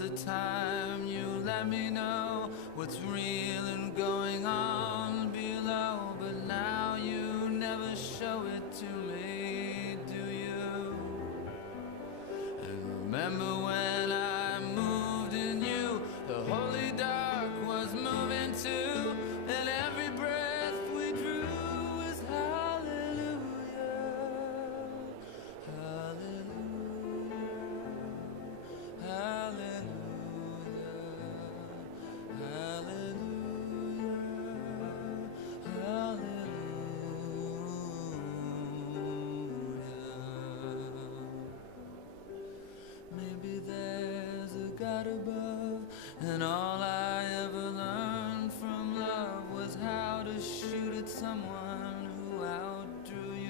was a time you let me know what's real and going on below, but now you never show it to me, do you? And remember when I moved in you, the holy dark was moving too, and every breath we drew was hallelujah, hallelujah, hallelujah, hallelujah, hallelujah. Maybe there's a God above, and all I ever learned from love was how to shoot at someone who outdrew you.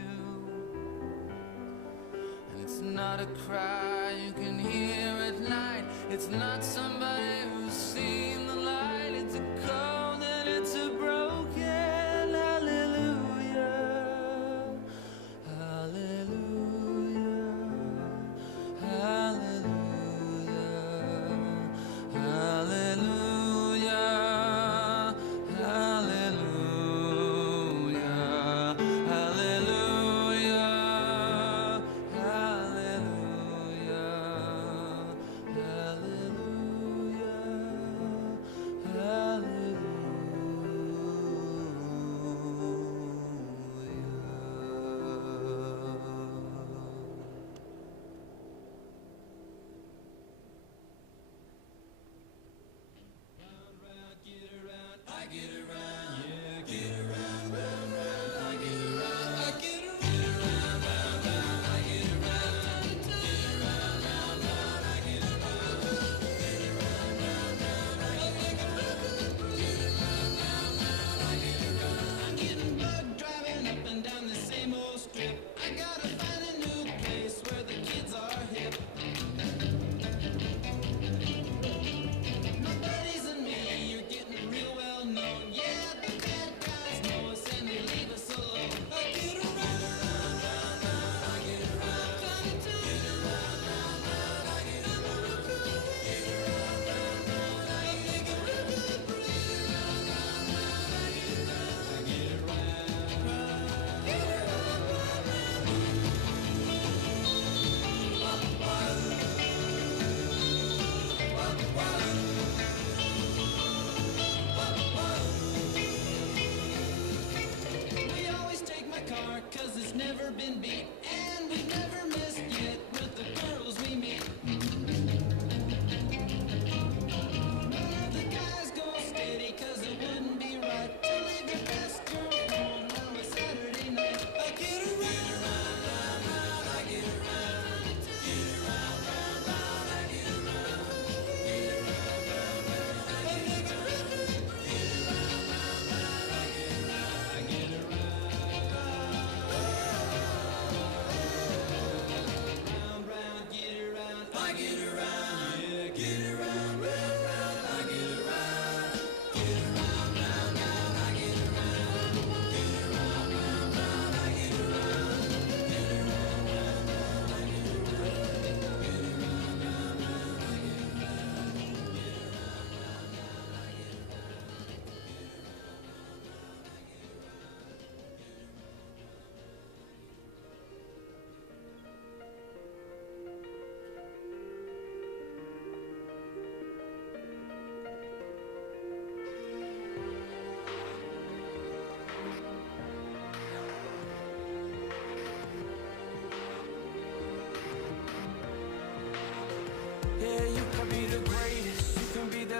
And it's not a cry you can hear at night, it's not somebody who's seen the light, it's a cold and it's a broken hallelujah, hallelujah, hallelujah, hallelujah, hallelujah, hallelujah,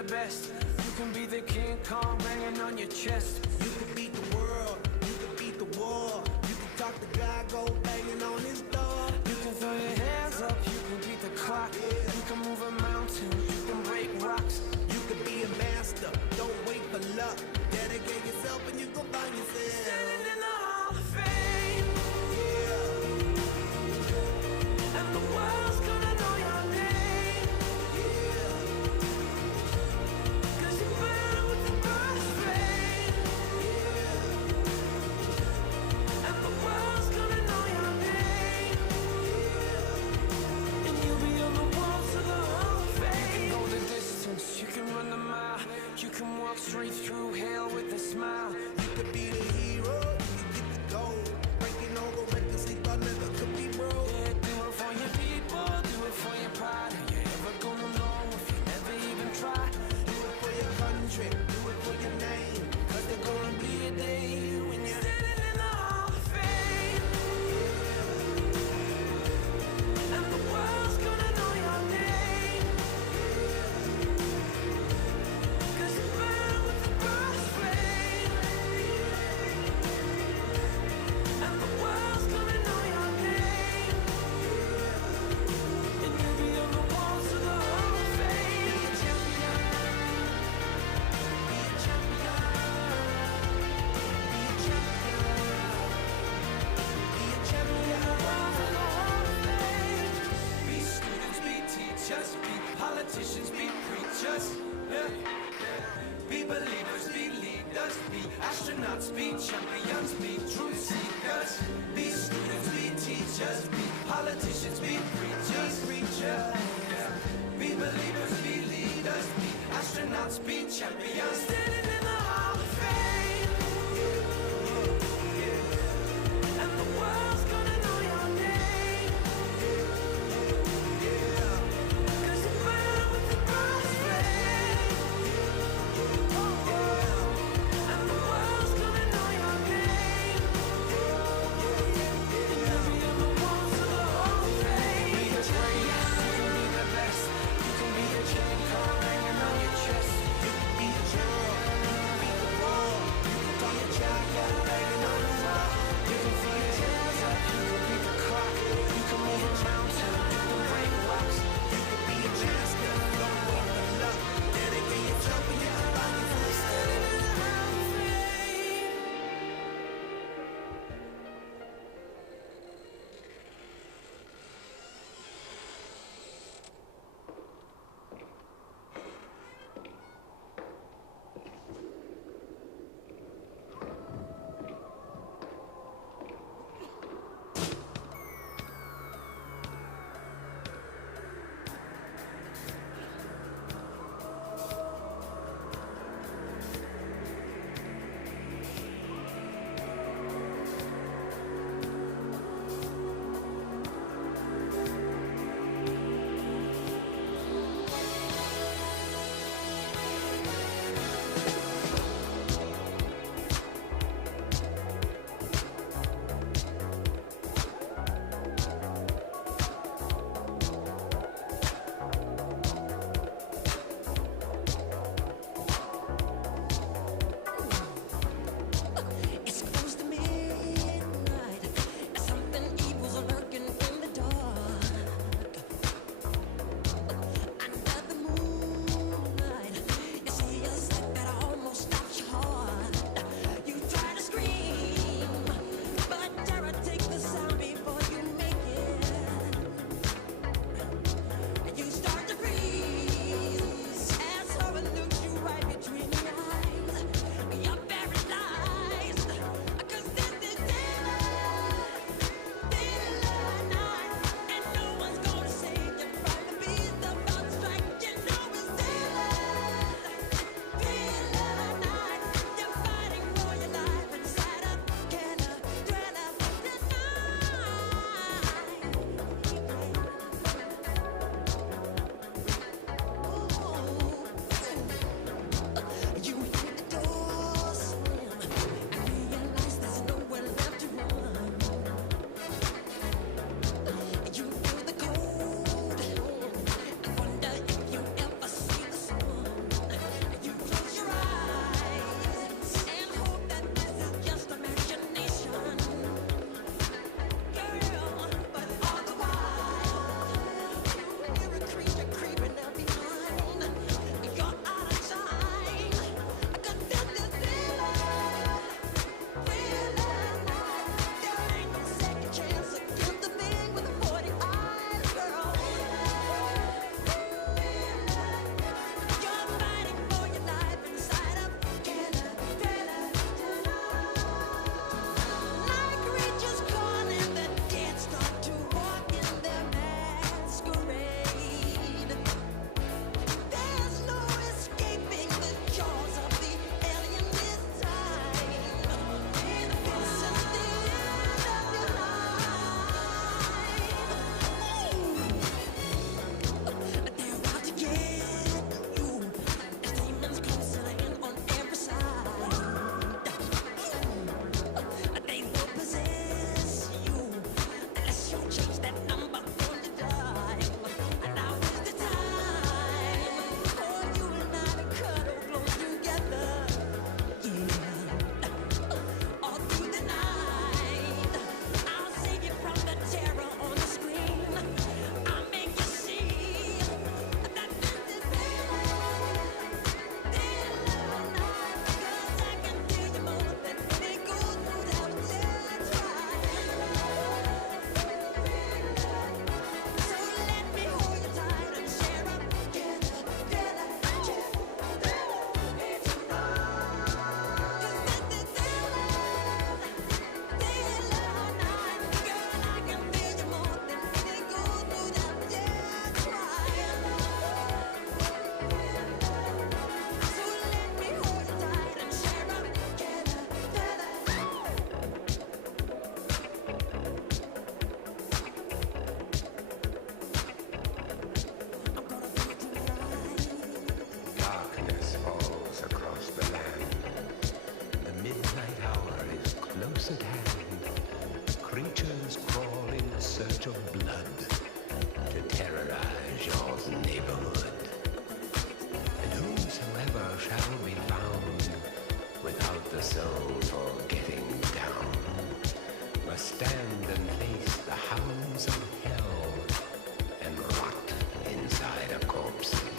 the best. You can be the King Kong banging on your chest. You can beat the world, you can beat the war. You can talk to God, go banging on his door. You can throw your hands up, you can beat the clock. You can move a mountain, you can break rocks. You can be a master, don't wait for luck. Dedicate yourself and you gon' find yourself standing in the Hall of Fame. Yeah. And the world's gonna know your name. Yeah. 'Cause you burn with the birth flame. Yeah. Politicians be preachers, yeah. Be believers, be leaders, be astronauts, be champions, be truth seekers, be students, be teachers, be politicians, be preachers, yeah. Be believers, be leaders, be astronauts, be champions, standing in the Hall of Fame, yeah. And the world's gonna know your name, yeah. 'Cause you burn with the brightest flame, yeah. And the world's gonna know your name, and every other one's on the Hall of Fame. Be the greatest, you can be the best, you can be the chain car hanging on your chest, you can be the girl, you can be the wall, you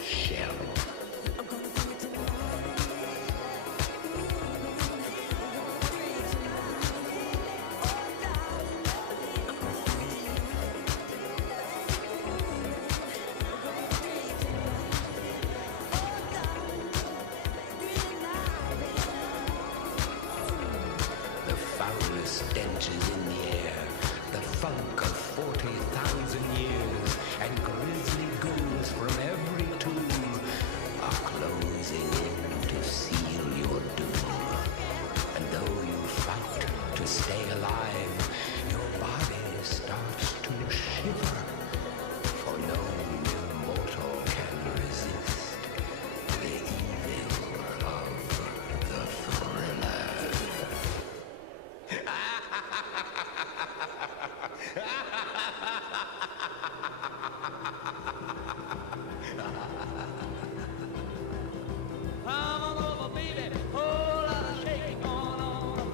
shell. The foulest stenches in the air, the funk of 40,000 years, and grisly ghouls from every tomb are closing in to seal your doom. And though you fight to stay alive, your body starts to shiver, for no immortal can resist the evil of the thriller. Come on over, baby, whole lot of shaking going on.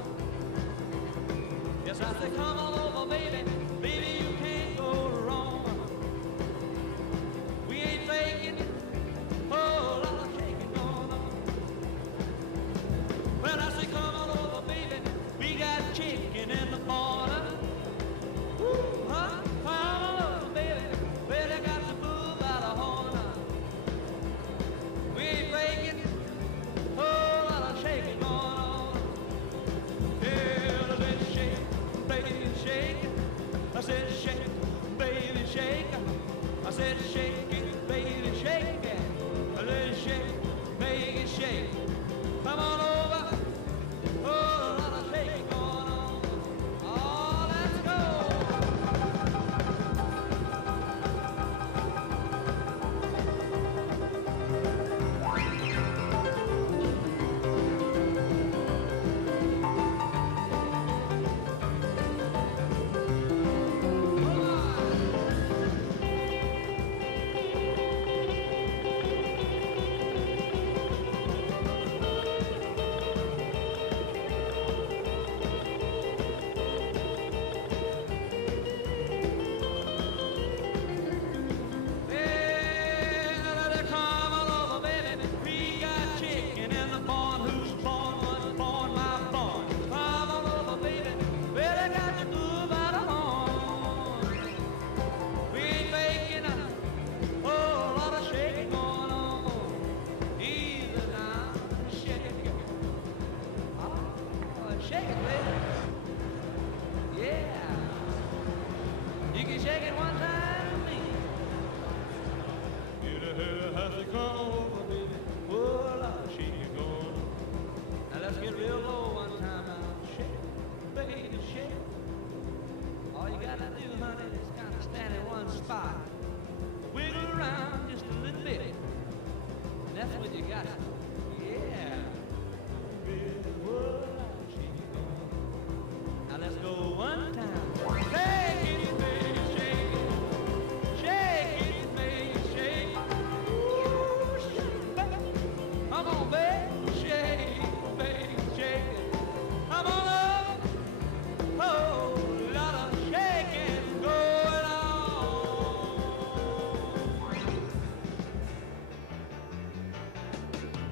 Yes, I say come on over, baby, baby, you can't go wrong. We ain't faking, whole lot of shaking going on. Well, I say come on over, baby, we got chicken in the corner. Woo, huh? Come on over, baby, well, they got the food by the horn. We ain't faking, whole lot of shaking going on. Yeah, let's shake, baby, shake. I said shake, baby, shake. I said shake it, baby, shake it. Let's shake, baby, shake. Come on over, whole lot of shaking going on. Oh, let's go. Well, come on over, baby. We got chicken in the barn. Who's born was born, my born. Come on over, baby. Well, I got the food by the horn. We ain't making a whole lot of shaking going on. Easy now, shake it. Oh, shake it, baby. Yeah. You can shake it one time with me. Get a hair, has to come over, baby. Oh, Lord, she is going. Now let's get real low one time now. Shake, baby, shake. All you gotta do, honey, is kind of stand in one spot. Wiggle around just a little bit. And that's what you got. Yeah. Baby, oh, Lord, she is going. Now let's go one time. Shake it, baby, shake it. Shake it, baby, shake it. Ooh, shake it, baby. Come on, baby, shake it, baby, shake it. Come on up. Oh, lot of shaking going on. 'Cause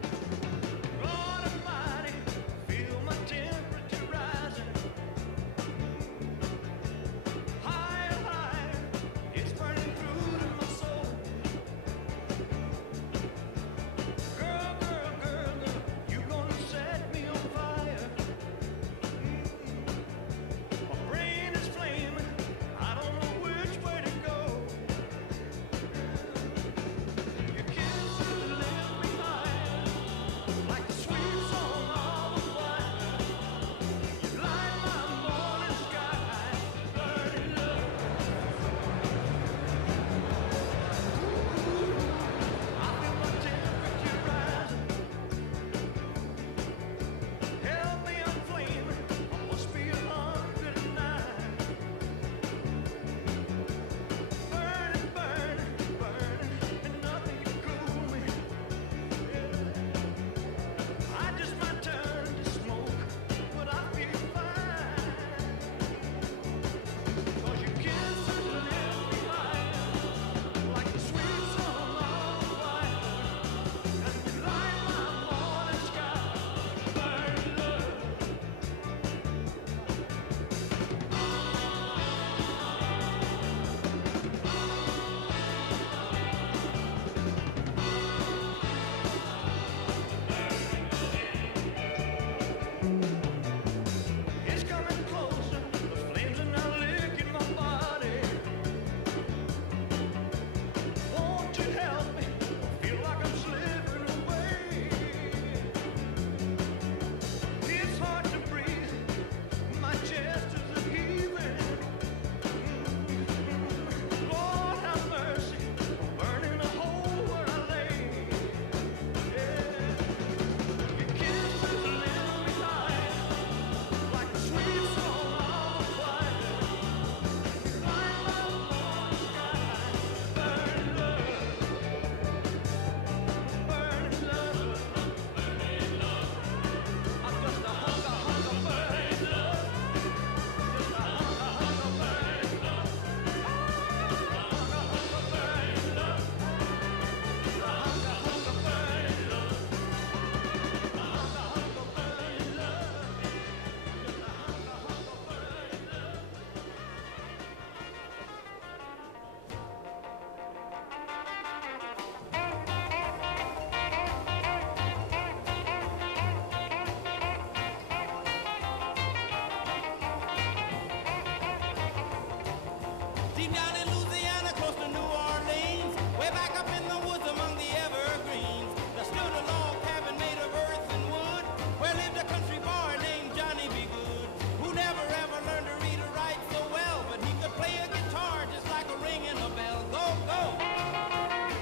Deep down in Louisiana, close to New Orleans, way back up in the woods among the evergreens, there stood a log cabin made of earth and wood, where lived a country boy named Johnny B. Goode, who never ever learned to read or write so well, but he could play a guitar just like a ring in a bell. Go, go!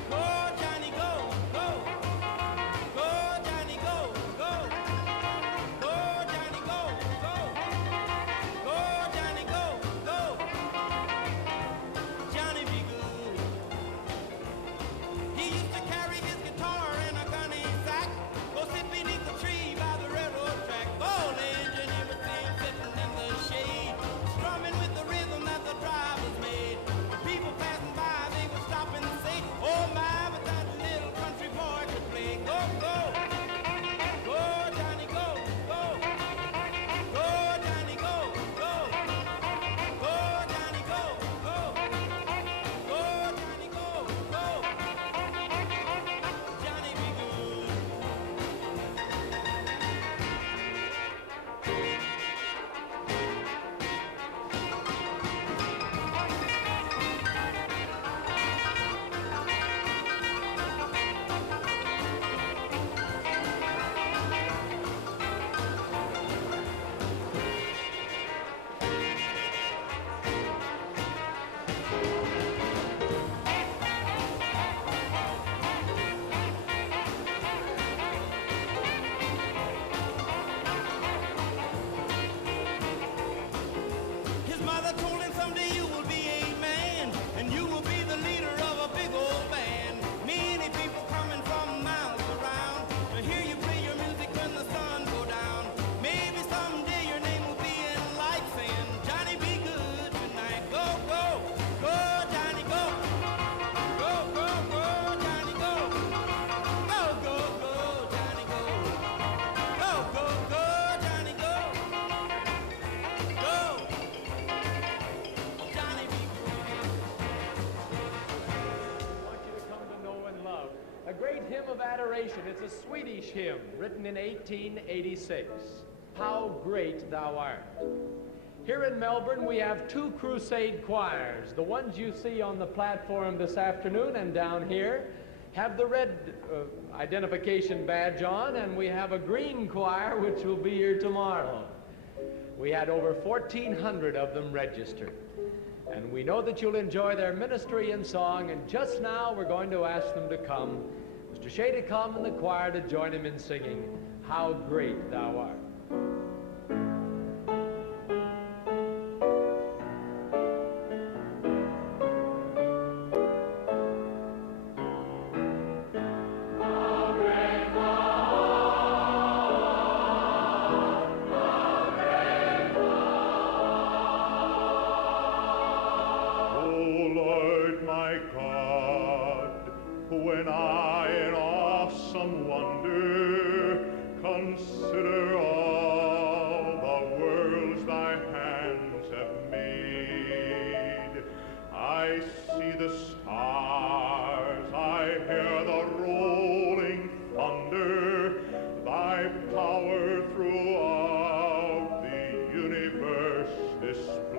Go, Johnny, go, go! Go, Johnny, go, go! Go, Johnny, go, go! Go, Johnny, go, go! Johnny be good. He used to carry his guitar in a gunny sack, go sit beneath the tree by the railroad track. Old engineer would see him sitting in the shade, strumming with the rhythm that the drivers made. The people passing by, they would stop and say, oh my, but that little country boy could play. Go, go! Go, Johnny, go, go! Go, Johnny, go, go! Go, Johnny, go, go! Go, Johnny, go, go! Johnny be good. His mother told him someday you will be a man, and you will be the leader of a big old band. Many people coming from miles around to hear you play your music when the sun go down. Maybe someday your name will be in lights saying, Johnny be good tonight. Go, go, go, Johnny, go. Go, go, go, Johnny, go. Go, go, go, Johnny, go. Go, go, go, Johnny, go. Go. Johnny be good. I want you to come to know and love a great hymn of adoration. It's a Swedish hymn written in 1886. How Great Thou Art. Here in Melbourne, we have two crusade choirs. The ones you see on the platform this afternoon and down here have the red identification badge on, and we have a green choir which will be here tomorrow. We had over 1,400 of them registered. And we know that you'll enjoy their ministry and song, and just now we're going to ask them to come. Mr. Shea to come and the choir to join him in singing, How Great Thou Art. O Lord my God, when I in awesome wonder consider all the worlds thy hands have made, I see the stars, I hear the rolling thunder, thy power throughout the universe displayed.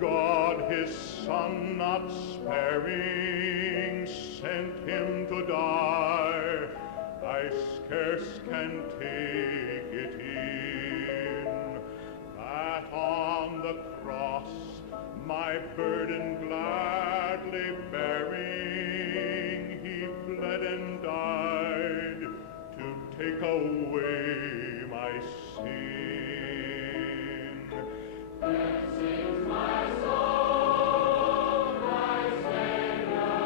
God his Son not sparing sent him to die, I scarce can take it in, that on the cross my burden gladly bearing, he bled and died to take away my sin. Then sings my soul, my Savior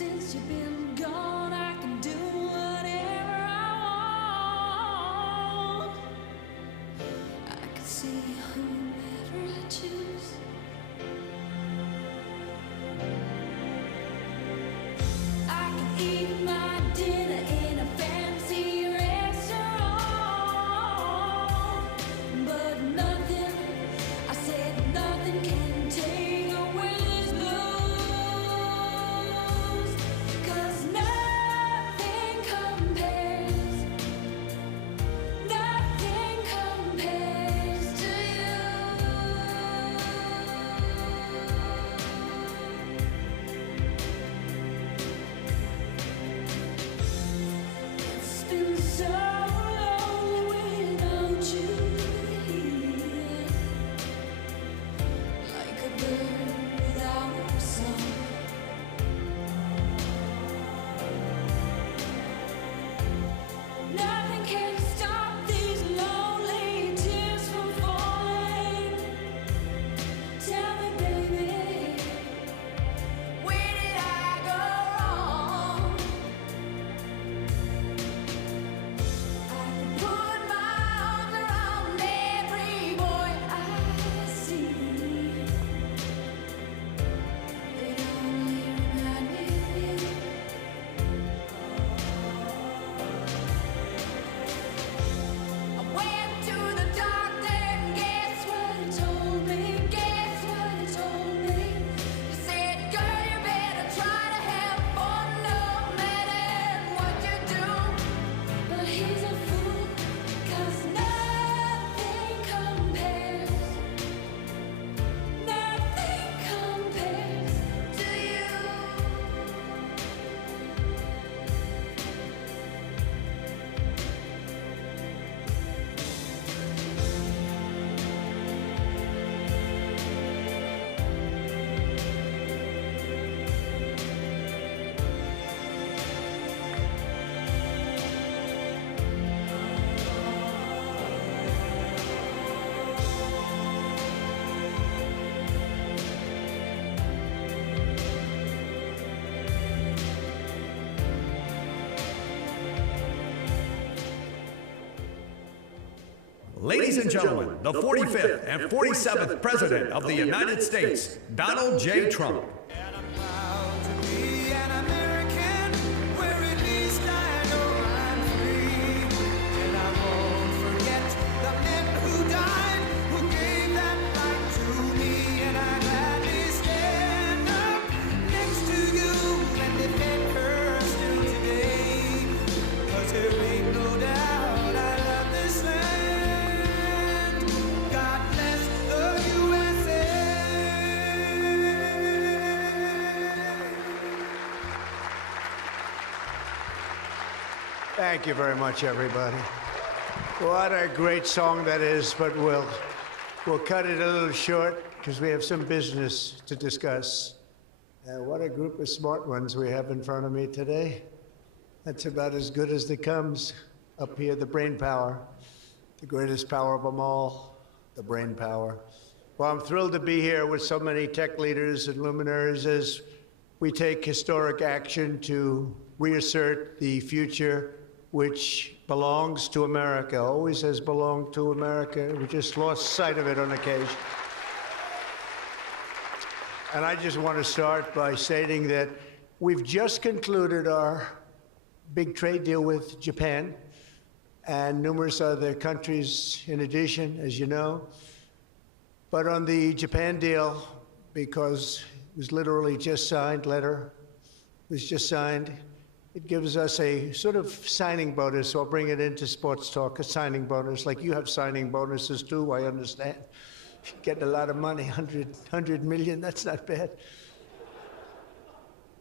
since you've been gone, I can do whatever I want. I can see whomever I choose. I can eat my dinner in a fancy restaurant, but nothing, I said nothing can take away this blues, 'cause nothing compares to you. It's been so lonely without you here, like a bird without a song. Nothing can stop these lonely tears from falling. Tell me, baby, where did I go wrong? I can put my arms around every boy I see. They only remind me of you. I went to the doctor and guess what he told me? Guess what he told me? He said, girl, you better try to have fun no matter what you do. But he's a fool, 'cause nothing compares to you. Ladies and gentlemen, the 45th and 47th President of the United States, Donald J. Trump. And I'm proud to be an American, where at least I know I'm free. And I won't forget the men who died, who gave that right to me. And I gladly stand up next to you and defend her still today. 'Cause there ain't no doubt I love this land. God bless the USA. Thank you very much, everybody. What a great song that is, but we'll cut it a little short because we have some business to discuss. What a group of smart ones we have in front of me today. That's about as good as it comes up here, the brain power, the greatest power of them all, the brain power. Well, I'm thrilled to be here with so many tech leaders and luminaries as we take historic action to reassert the future which belongs to America, always has belonged to America. We just lost sight of it on occasion. And I just want to start by stating that we've just concluded our big trade deal with Japan and numerous other countries in addition, as you know. But on the Japan deal, because it was literally just signed, was just signed, it gives us a sort of signing bonus. So I'll bring it into sports talk, a signing bonus. Like you have signing bonuses too, I understand. Getting a lot of money, 100 million, that's not bad.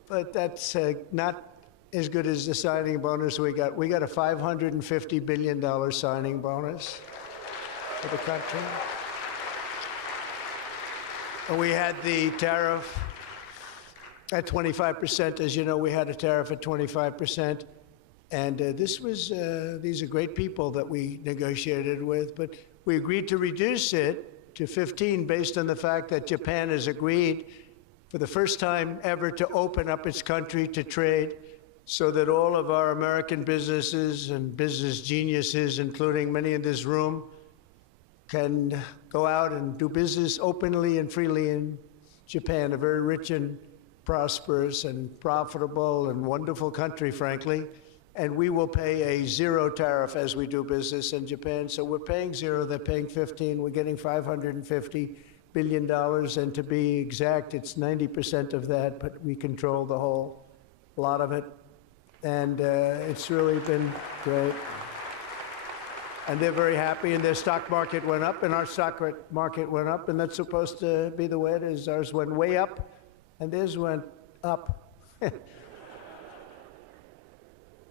But that's not as good as the signing bonus we got. We got a $550 billion signing bonus for the country. And we had the tariff at 25%. As you know, we had a tariff at 25%. And these are great people that we negotiated with, but we agreed to reduce it to 15 based on the fact that Japan has agreed for the first time ever to open up its country to trade so that all of our American businesses and business geniuses, including many in this room, can go out and do business openly and freely in Japan, a very rich and prosperous and profitable and wonderful country, frankly. And we will pay a zero tariff as we do business in Japan. So we're paying zero, they're paying 15, we're getting $550 billion, and to be exact, it's 90% of that, but we control the whole lot of it. And it's really been great. And they're very happy, and their stock market went up, and our stock market went up, and that's supposed to be the way it is. Ours went way up, and theirs went up.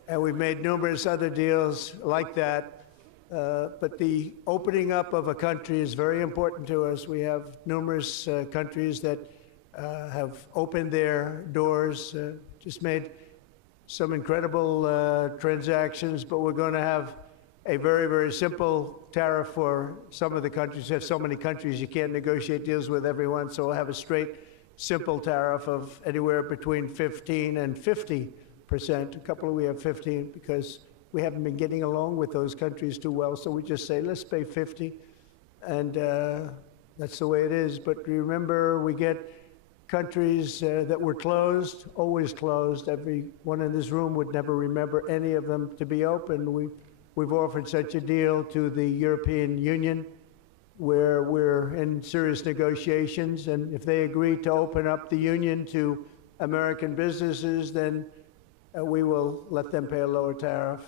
And we've made numerous other deals like that. But the opening up of a country is very important to us. We have numerous countries that have opened their doors, just made some incredible transactions, but we're going to have a very, very simple tariff for some of the countries. You have so many countries, you can't negotiate deals with everyone, so we'll have a straight, simple tariff of anywhere between 15 and 50%. A couple of we have 15 because we haven't been getting along with those countries too well, so we just say, let's pay 50, and that's the way it is. But remember, we get countries that were closed, always closed. Everyone in this room would never remember any of them to be open. We've offered such a deal to the European Union, where we're in serious negotiations, and if they agree to open up the union to American businesses, then we will let them pay a lower tariff.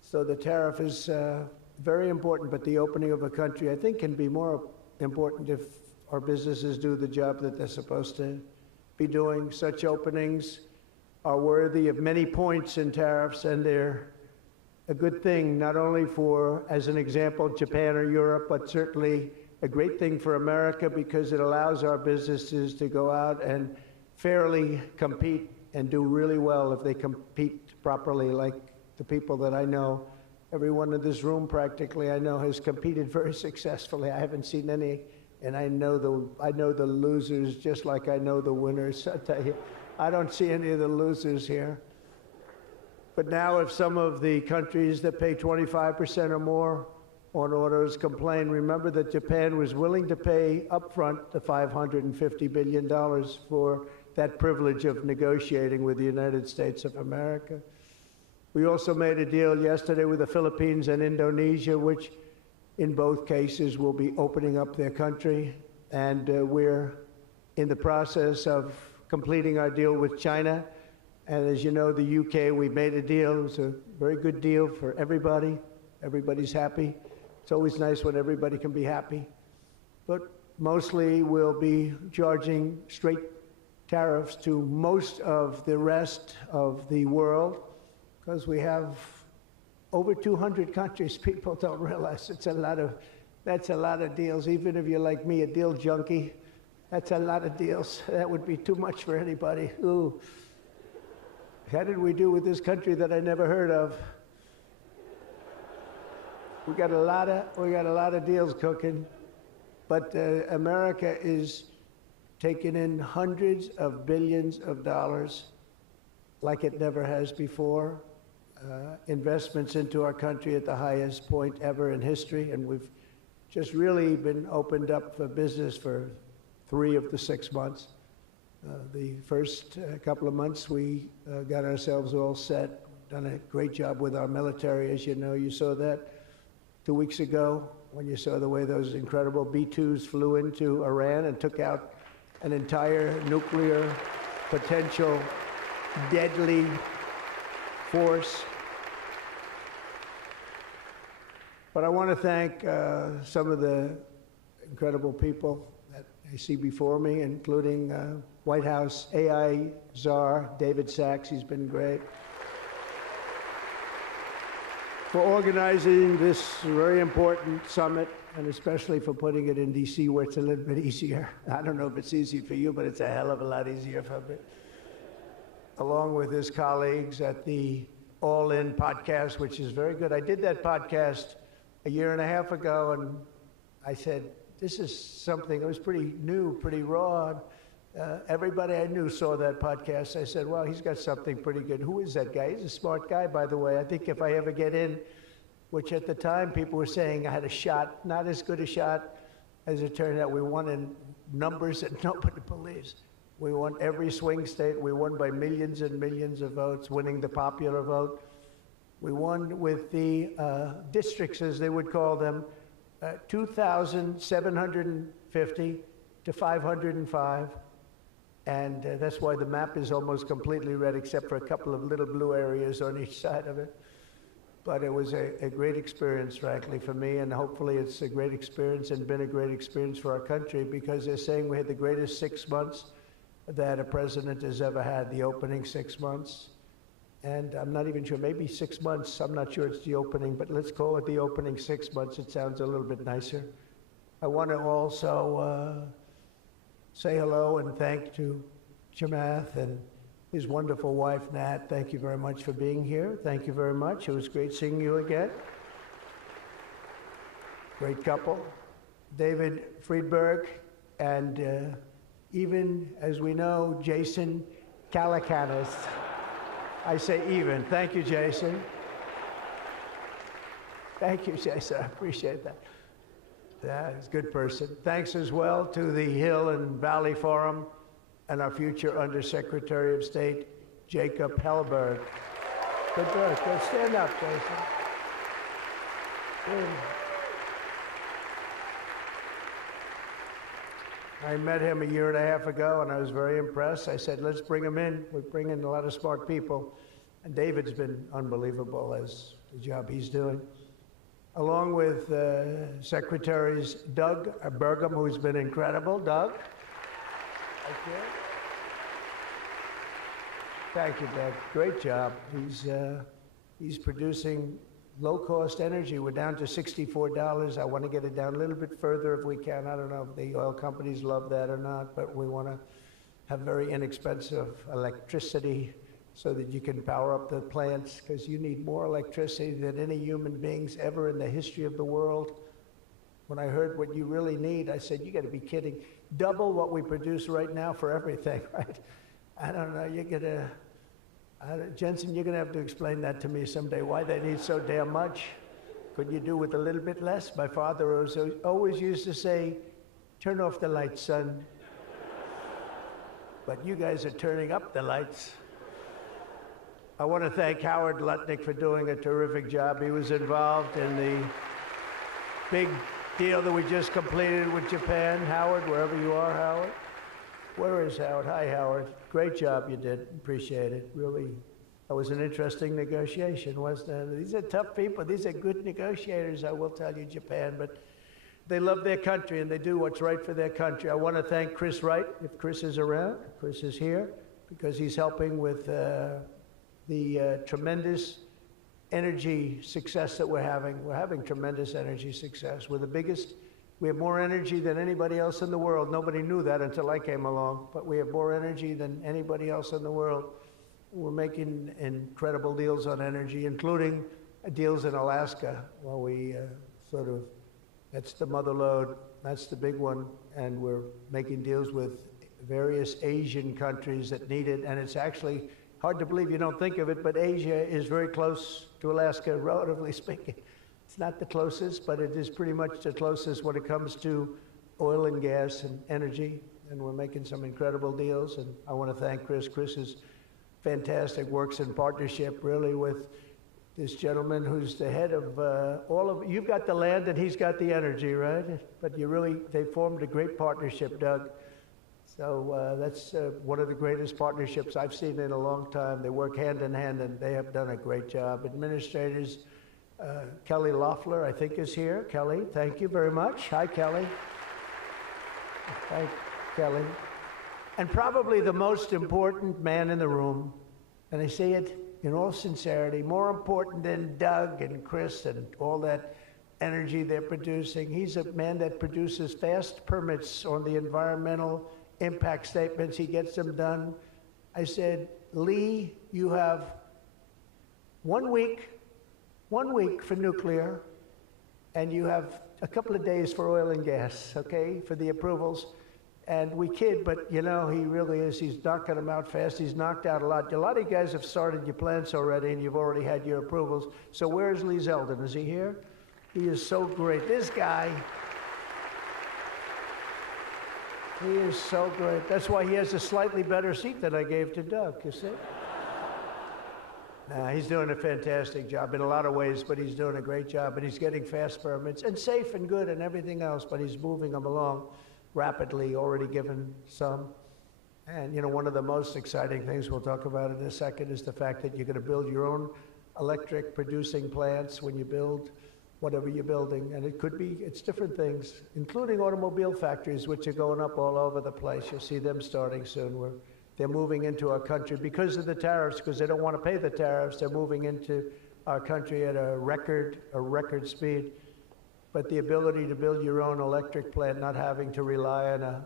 So the tariff is very important, but the opening of a country, I think, can be more important if our businesses do the job that they're supposed to be doing. Such openings are worthy of many points in tariffs, and they're a good thing, not only for, as an example, Japan or Europe, but certainly a great thing for America because it allows our businesses to go out and fairly compete and do really well if they compete properly, like the people that I know. Everyone in this room practically I know has competed very successfully. I haven't seen any, and I know the losers just like I know the winners. I tell you, I don't see any of the losers here. But now if some of the countries that pay 25% or more on autos complain, remember that Japan was willing to pay upfront the $550 billion for that privilege of negotiating with the United States of America. We also made a deal yesterday with the Philippines and Indonesia, which in both cases will be opening up their country. And we're in the process of completing our deal with China. And as you know, the UK, we made a deal. It was a very good deal for everybody. Everybody's happy. It's always nice when everybody can be happy. But mostly we'll be charging straight tariffs to most of the rest of the world because we have over 200 countries. People don't realize that's a lot of deals. Even if you're like me, a deal junkie, that's a lot of deals. That would be too much for anybody. Ooh. How did we do with this country that I never heard of? We got a lot of deals cooking, but America is taking in hundreds of billions of dollars like it never has before. Investments into our country at the highest point ever in history, and we've just really been opened up for business for 3 of the 6 months. The first couple of months, we got ourselves all set, done a great job with our military, as you know. You saw that 2 weeks ago when you saw the way those incredible B-2s flew into Iran and took out an entire nuclear potential deadly force. But I want to thank some of the incredible people that I see before me, including White House AI czar David Sachs. He's been great for organizing this very important summit, and especially for putting it in D.C. where it's a little bit easier. I don't know if it's easy for you, but it's a hell of a lot easier for me. Along with his colleagues at the All In podcast, which is very good. I did that podcast a year and a half ago, and I said, this is something that was pretty new, pretty raw. Everybody I knew saw that podcast. I said, well, he's got something pretty good. Who is that guy? He's a smart guy, by the way. I think if I ever get in, which at the time people were saying I had a shot, not as good a shot. As it turned out, we won in numbers that nobody believes. We won every swing state. We won by millions and millions of votes, winning the popular vote. We won with the districts, as they would call them, 2,750 to 505. And that's why the map is almost completely red, except for a couple of little blue areas on each side of it. But it was a great experience, frankly, for me, and hopefully it's a great experience and been a great experience for our country, because they're saying we had the greatest 6 months that a president has ever had, the opening 6 months. And I'm not even sure, maybe 6 months, I'm not sure it's the opening, but let's call it the opening 6 months. It sounds a little bit nicer. I want to also say hello and thank to Chamath and his wonderful wife, Nat. Thank you very much for being here. Thank you very much. It was great seeing you again. Great couple. David Friedberg, and even, as we know, Jason Calacanis. I say even. Thank you, Jason. Thank you, Jason. I appreciate that. Yeah, he's a good person. Thanks as well to the Hill and Valley Forum and our future Undersecretary of State, Jacob Hellberg. Good work. Good. Stand up, Jason. Good. I met him a year and a half ago, and I was very impressed. I said, let's bring him in. We bring in a lot of smart people. And David's been unbelievable as the job he's doing. Along with Secretaries Doug Burgum, who's been incredible. Doug? Thank you. Thank you, Doug. Great job. He's producing low-cost energy. We're down to $64. I want to get it down a little bit further if we can. I don't know if the oil companies love that or not, but we want to have very inexpensive electricity so that you can power up the plants, because you need more electricity than any human beings ever in the history of the world. When I heard what you really need, I said, you got to be kidding. Double what we produce right now for everything, right? I don't know, you're going to, Jensen, you're going to have to explain that to me someday, why they need so damn much. Could you do with a little bit less? My father always used to say, turn off the lights, son. But you guys are turning up the lights. I want to thank Howard Lutnick for doing a terrific job. He was involved in the big deal that we just completed with Japan. Howard, wherever you are, Howard. Where is Howard? Hi, Howard. Great job you did. Appreciate it. Really, that was an interesting negotiation, wasn't it? These are tough people. These are good negotiators, I will tell you, Japan. But they love their country, and they do what's right for their country. I want to thank Chris Wright, if Chris is around. Chris is here, because he's helping with the tremendous energy success that we're having. We're having tremendous energy success. We're the biggest. We have more energy than anybody else in the world. Nobody knew that until I came along, but we have more energy than anybody else in the world. We're making incredible deals on energy, including deals in Alaska. Well, we that's the mother lode, that's the big one, and we're making deals with various Asian countries that need it, and it's actually hard to believe, you don't think of it, but Asia is very close to Alaska, relatively speaking. It's not the closest, but it is pretty much the closest when it comes to oil and gas and energy, and we're making some incredible deals, and I want to thank Chris. Chris is fantastic, works in partnership really with this gentleman who's the head of you've got the land and he's got the energy, right? But they formed a great partnership, Doug. So that's one of the greatest partnerships I've seen in a long time. They work hand in hand, and they have done a great job. Administrators, Kelly Loeffler, I think, is here. Kelly, thank you very much. Hi, Kelly. Thank Kelly. And probably the most important man in the room, and I say it in all sincerity, more important than Doug and Chris and all that energy they're producing. He's a man that produces fast permits on the environmental impact statements. He gets them done. I said, Lee, you have 1 week for nuclear, and you have a couple of days for oil and gas, okay, for the approvals. And we kid, but you know, he really is. He's knocking them out fast. He's knocked out a lot. A lot of you guys have started your plants already, and you've already had your approvals. So where's Lee Zeldin? Is he here? He is so great. This guy, he is so great. That's why he has a slightly better seat than I gave to Doug, you see? He's doing a fantastic job in a lot of ways, but he's doing a great job, and he's getting fast permits, and safe and good and everything else, but he's moving them along rapidly, already given some. And you know, one of the most exciting things we'll talk about in a second is the fact that you're going to build your own electric producing plants when you build whatever you're building. And it could be, it's different things, including automobile factories, which are going up all over the place. You'll see them starting soon. They're moving into our country because of the tariffs, because they don't want to pay the tariffs. They're moving into our country at a record speed. But the ability to build your own electric plant, not having to rely on a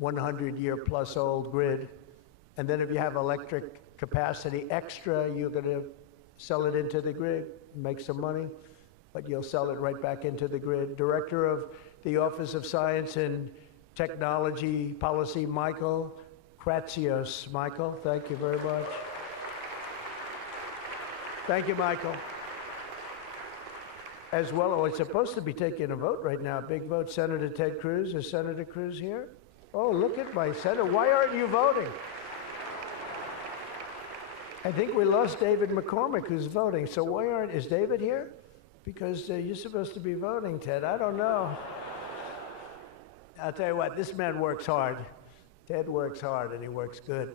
100-year-plus old grid. And then if you have electric capacity extra, you're going to sell it into the grid, make some money, but you'll sell it right back into the grid. Director of the Office of Science and Technology Policy, Michael Kratsios. Michael, thank you very much. Thank you, Michael. As well, it's supposed to be taking a vote right now, a big vote. Senator Ted Cruz. Is Senator Cruz here? Oh, look at my senator. Why aren't you voting? I think we lost David McCormick, who's voting. So why aren't, is David here? Because you're supposed to be voting, Ted. I don't know. I'll tell you what, this man works hard. Ted works hard, and he works good.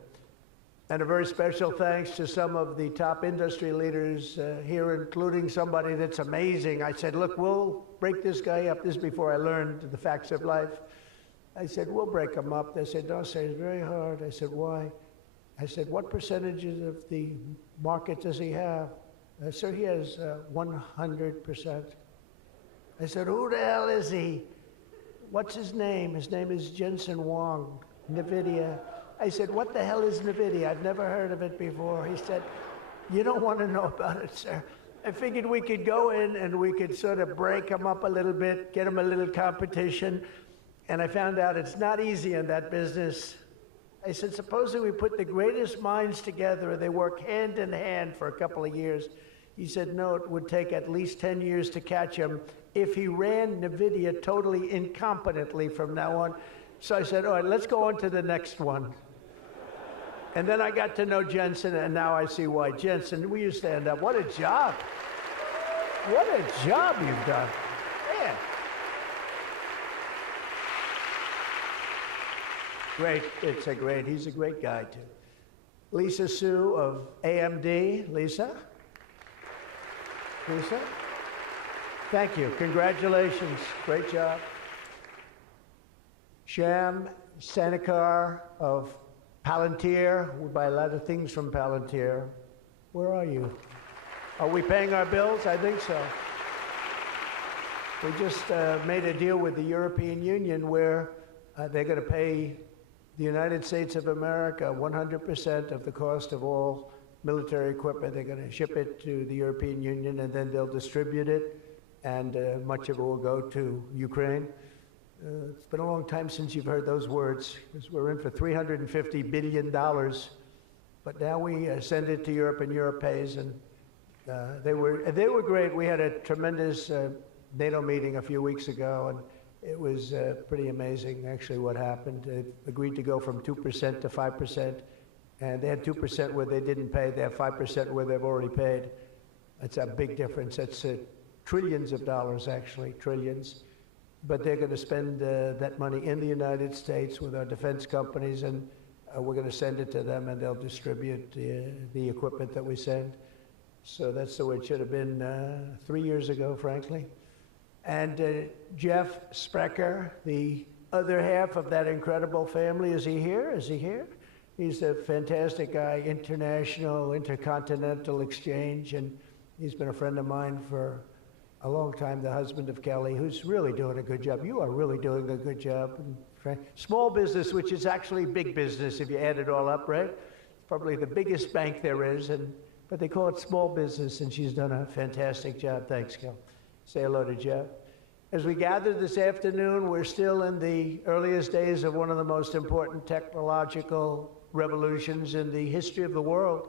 And a very special thanks to some of the top industry leaders here, including somebody that's amazing. I said, look, we'll break this guy up. This is before I learned the facts of life. I said, we'll break him up. They said, no, sir, it's very hard. I said, why? I said, what percentages of the market does he have? Sir, he has 100%. I said, who the hell is he? What's his name? His name is Jensen Huang, NVIDIA. I said, what the hell is NVIDIA? I've never heard of it before. He said, you don't want to know about it, sir. I figured we could go in and we could sort of break him up a little bit, get him a little competition. And I found out it's not easy in that business. I said, supposing we put the greatest minds together and they work hand in hand for a couple of years. He said, no, it would take at least 10 years to catch him if he ran NVIDIA totally incompetently from now on. So I said, all right, let's go on to the next one. And then I got to know Jensen, and now I see why. Jensen, will you stand up? What a job. What a job you've done. Man. Great. He's a great guy, too. Lisa Sue of AMD. Lisa? Lisa? Thank you. Congratulations. Great job. Sham Sanikar of Palantir. We buy a lot of things from Palantir. Where are you? Are we paying our bills? I think so. We just made a deal with the European Union where they're going to pay the United States of America 100% of the cost of all military equipment. They're going to ship it to the European Union, and then they'll distribute it, and much of it will go to Ukraine. It's been a long time since you've heard those words, because we're in for $350 billion. But now we send it to Europe, and Europe pays, and they were great. We had a tremendous NATO meeting a few weeks ago, and it was pretty amazing, actually, what happened. They agreed to go from 2% to 5%, and they had 2% where they didn't pay. They have 5% where they've already paid. That's a big difference. That's trillions of dollars, actually, trillions. But they're going to spend that money in the United States with our defense companies, and we're going to send it to them, and they'll distribute the equipment that we send. So that's the way it should have been 3 years ago, frankly. And Jeff Sprecher, the other half of that incredible family, is he here? Is he here? He's a fantastic guy, international, intercontinental exchange, and he's been a friend of mine for a long time, the husband of Kelly, who's really doing a good job. You are really doing a good job. Small business, which is actually big business if you add it all up, right? It's probably the biggest bank there is, but they call it small business, and she's done a fantastic job. Thanks, Kel. Say hello to Jeff. As we gather this afternoon, we're still in the earliest days of one of the most important technological revolutions in the history of the world.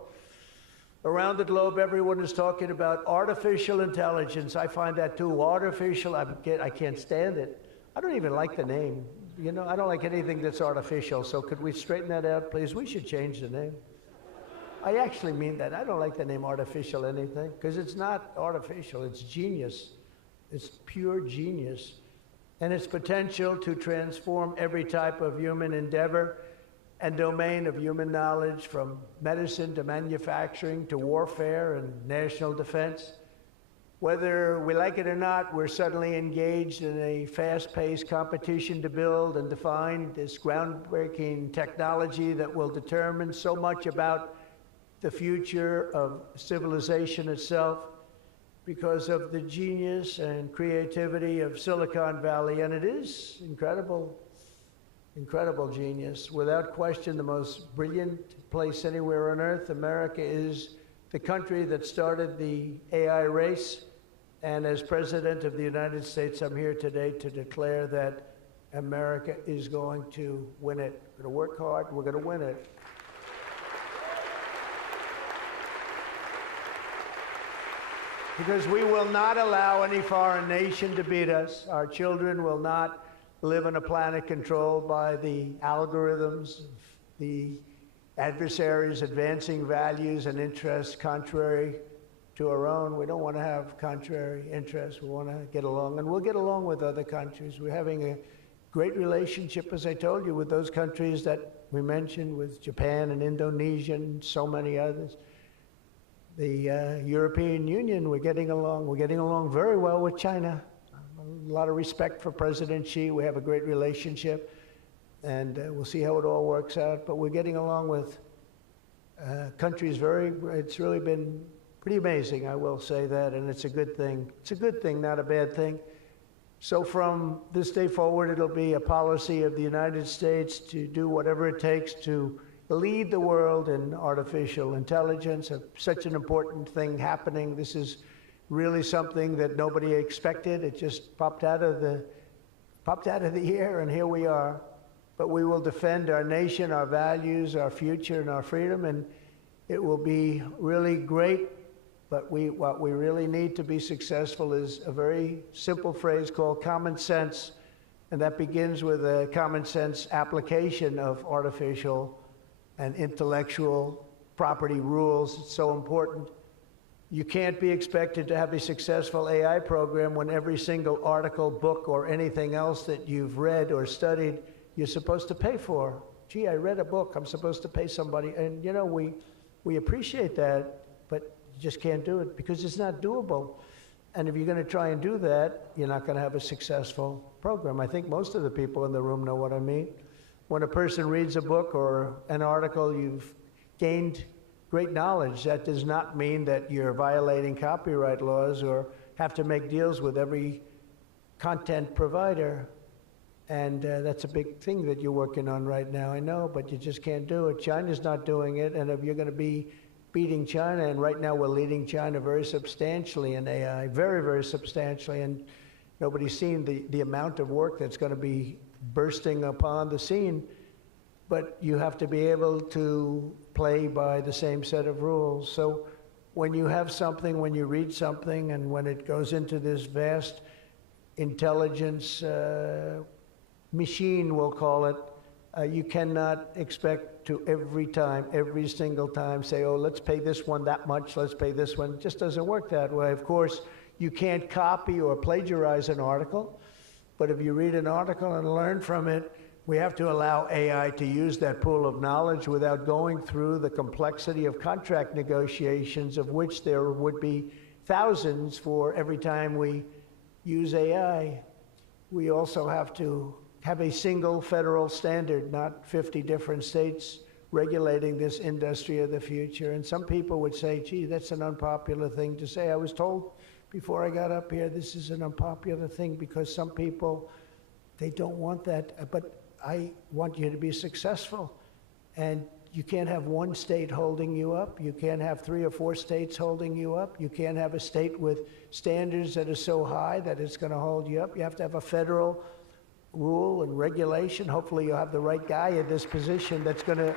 Around the globe, everyone is talking about artificial intelligence. I find that too. Artificial, I can't stand it. I don't even like the name. You know, I don't like anything that's artificial, so could we straighten that out, please? We should change the name. I actually mean that. I don't like the name artificial anything, because it's not artificial, it's genius. It's pure genius. And its potential to transform every type of human endeavor and domain of human knowledge, from medicine to manufacturing to warfare and national defense. Whether we like it or not, we're suddenly engaged in a fast-paced competition to build and define this groundbreaking technology that will determine so much about the future of civilization itself, because of the genius and creativity of Silicon Valley. And it is incredible. Incredible genius. Without question, the most brilliant place anywhere on earth. America is the country that started the AI race. And as President of the United States, I'm here today to declare that America is going to win it. We're going to work hard. We're going to win it. Because we will not allow any foreign nation to beat us. Our children will not live on a planet controlled by the algorithms of the adversaries advancing values and interests contrary to our own. We don't want to have contrary interests. We want to get along, and we'll get along with other countries. We're having a great relationship, as I told you, with those countries that we mentioned, with Japan and Indonesia and so many others. The European Union, we're getting along. We're getting along very well with China. A lot of respect for President Xi. We have a great relationship, and we'll see how it all works out. But we're getting along with countries it's really been pretty amazing, I will say that, and it's a good thing. It's a good thing, not a bad thing. So from this day forward, it'll be a policy of the United States to do whatever it takes to lead the world in artificial intelligence, such an important thing happening. This is really something that nobody expected. It just popped out of the air, and here we are. But we will defend our nation, our values, our future, and our freedom, and it will be really great. But what we really need to be successful is a very simple phrase called common sense, and that begins with a common sense application of artificial and intellectual property rules. It's so important. You can't be expected to have a successful AI program when every single article, book, or anything else that you've read or studied, you're supposed to pay for. Gee, I read a book, I'm supposed to pay somebody. And you know, we appreciate that, but you just can't do it because it's not doable. And if you're going to try and do that, you're not going to have a successful program. I think most of the people in the room know what I mean. When a person reads a book or an article, you've gained great knowledge. That does not mean that you're violating copyright laws or have to make deals with every content provider. And that's a big thing that you're working on right now, I know, but you just can't do it. China's not doing it, and if you're going to be beating China, and right now we're leading China very substantially in AI, very, very substantially, and nobody's seen the amount of work that's going to be bursting upon the scene, but you have to be able to play by the same set of rules. So when you have something, when you read something, and when it goes into this vast intelligence machine, we'll call it, you cannot expect to every single time say, oh, let's pay this one that much, let's pay this one. It just doesn't work that way. Of course, you can't copy or plagiarize an article, but if you read an article and learn from it, we have to allow AI to use that pool of knowledge without going through the complexity of contract negotiations, of which there would be thousands for every time we use AI. We also have to have a single federal standard, not 50 different states regulating this industry of the future. And some people would say, gee, that's an unpopular thing to say. I was told before I got up here, this is an unpopular thing because some people, they don't want that. But I want you to be successful. And you can't have one state holding you up. You can't have 3 or 4 states holding you up. You can't have a state with standards that are so high that it's going to hold you up. You have to have a federal rule and regulation. Hopefully you'll have the right guy in this position that's going to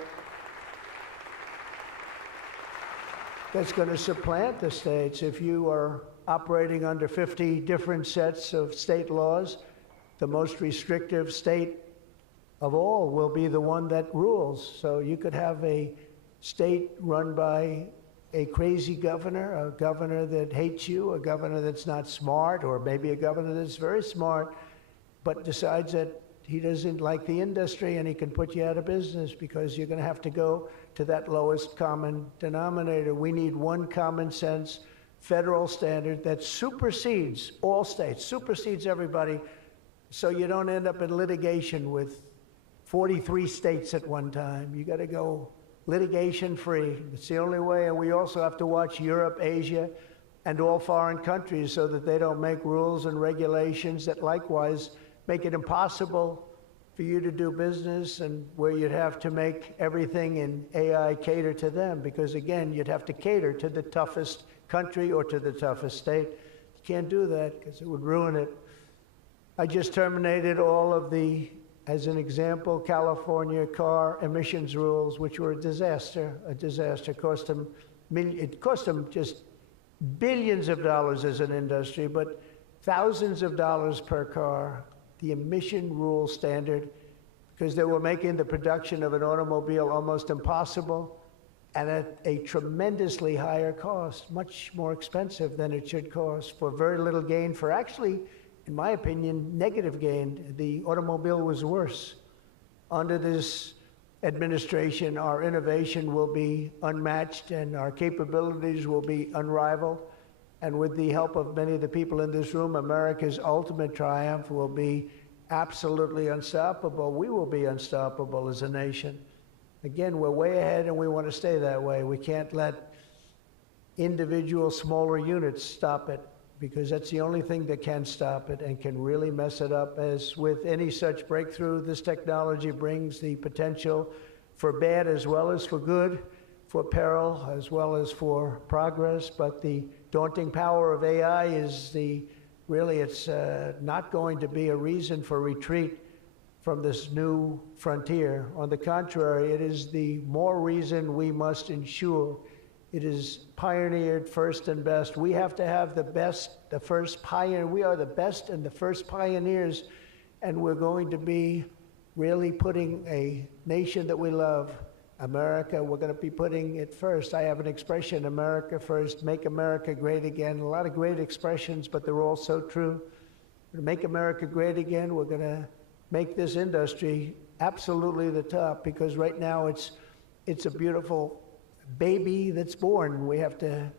supplant the states. If you are operating under 50 different sets of state laws, the most restrictive state of all will be the one that rules. So you could have a state run by a crazy governor, a governor that hates you, a governor that's not smart, or maybe a governor that's very smart, but decides that he doesn't like the industry and he can put you out of business because you're going to have to go to that lowest common denominator. We need one common sense federal standard that supersedes all states, supersedes everybody, so you don't end up in litigation with 43 states at one time. You got to go litigation-free. It's the only way, and we also have to watch Europe, Asia, and all foreign countries so that they don't make rules and regulations that likewise make it impossible for you to do business, and where you'd have to make everything in AI cater to them, because again, you'd have to cater to the toughest country or to the toughest state. You can't do that because it would ruin it. I just terminated all of the, as an example, California car emissions rules, which were a disaster. It cost them just billions of dollars as an industry, but thousands of dollars per car, the emission rule standard, because they were making the production of an automobile almost impossible and at a tremendously higher cost, much more expensive than it should cost, for very little gain, for actually, in my opinion, negative gain. The automobile was worse. Under this administration, our innovation will be unmatched and our capabilities will be unrivaled. And with the help of many of the people in this room, America's ultimate triumph will be absolutely unstoppable. We will be unstoppable as a nation. Again, we're way ahead and we want to stay that way. We can't let individual smaller units stop it, because that's the only thing that can stop it and can really mess it up. As with any such breakthrough, this technology brings the potential for bad as well as for good, for peril as well as for progress. But the daunting power of AI is it's not going to be a reason for retreat from this new frontier. On the contrary, it is the more reason we must ensure it is pioneered first and best. We have to have the best, the first pioneer. We are the best and the first pioneers, and we're going to be really putting a nation that we love, America, we're going to be putting it first. I have an expression, America first, make America great again. A lot of great expressions, but they're all so true. To make America great again, we're going to make this industry absolutely the top, because right now it's a beautiful baby that's born. We have to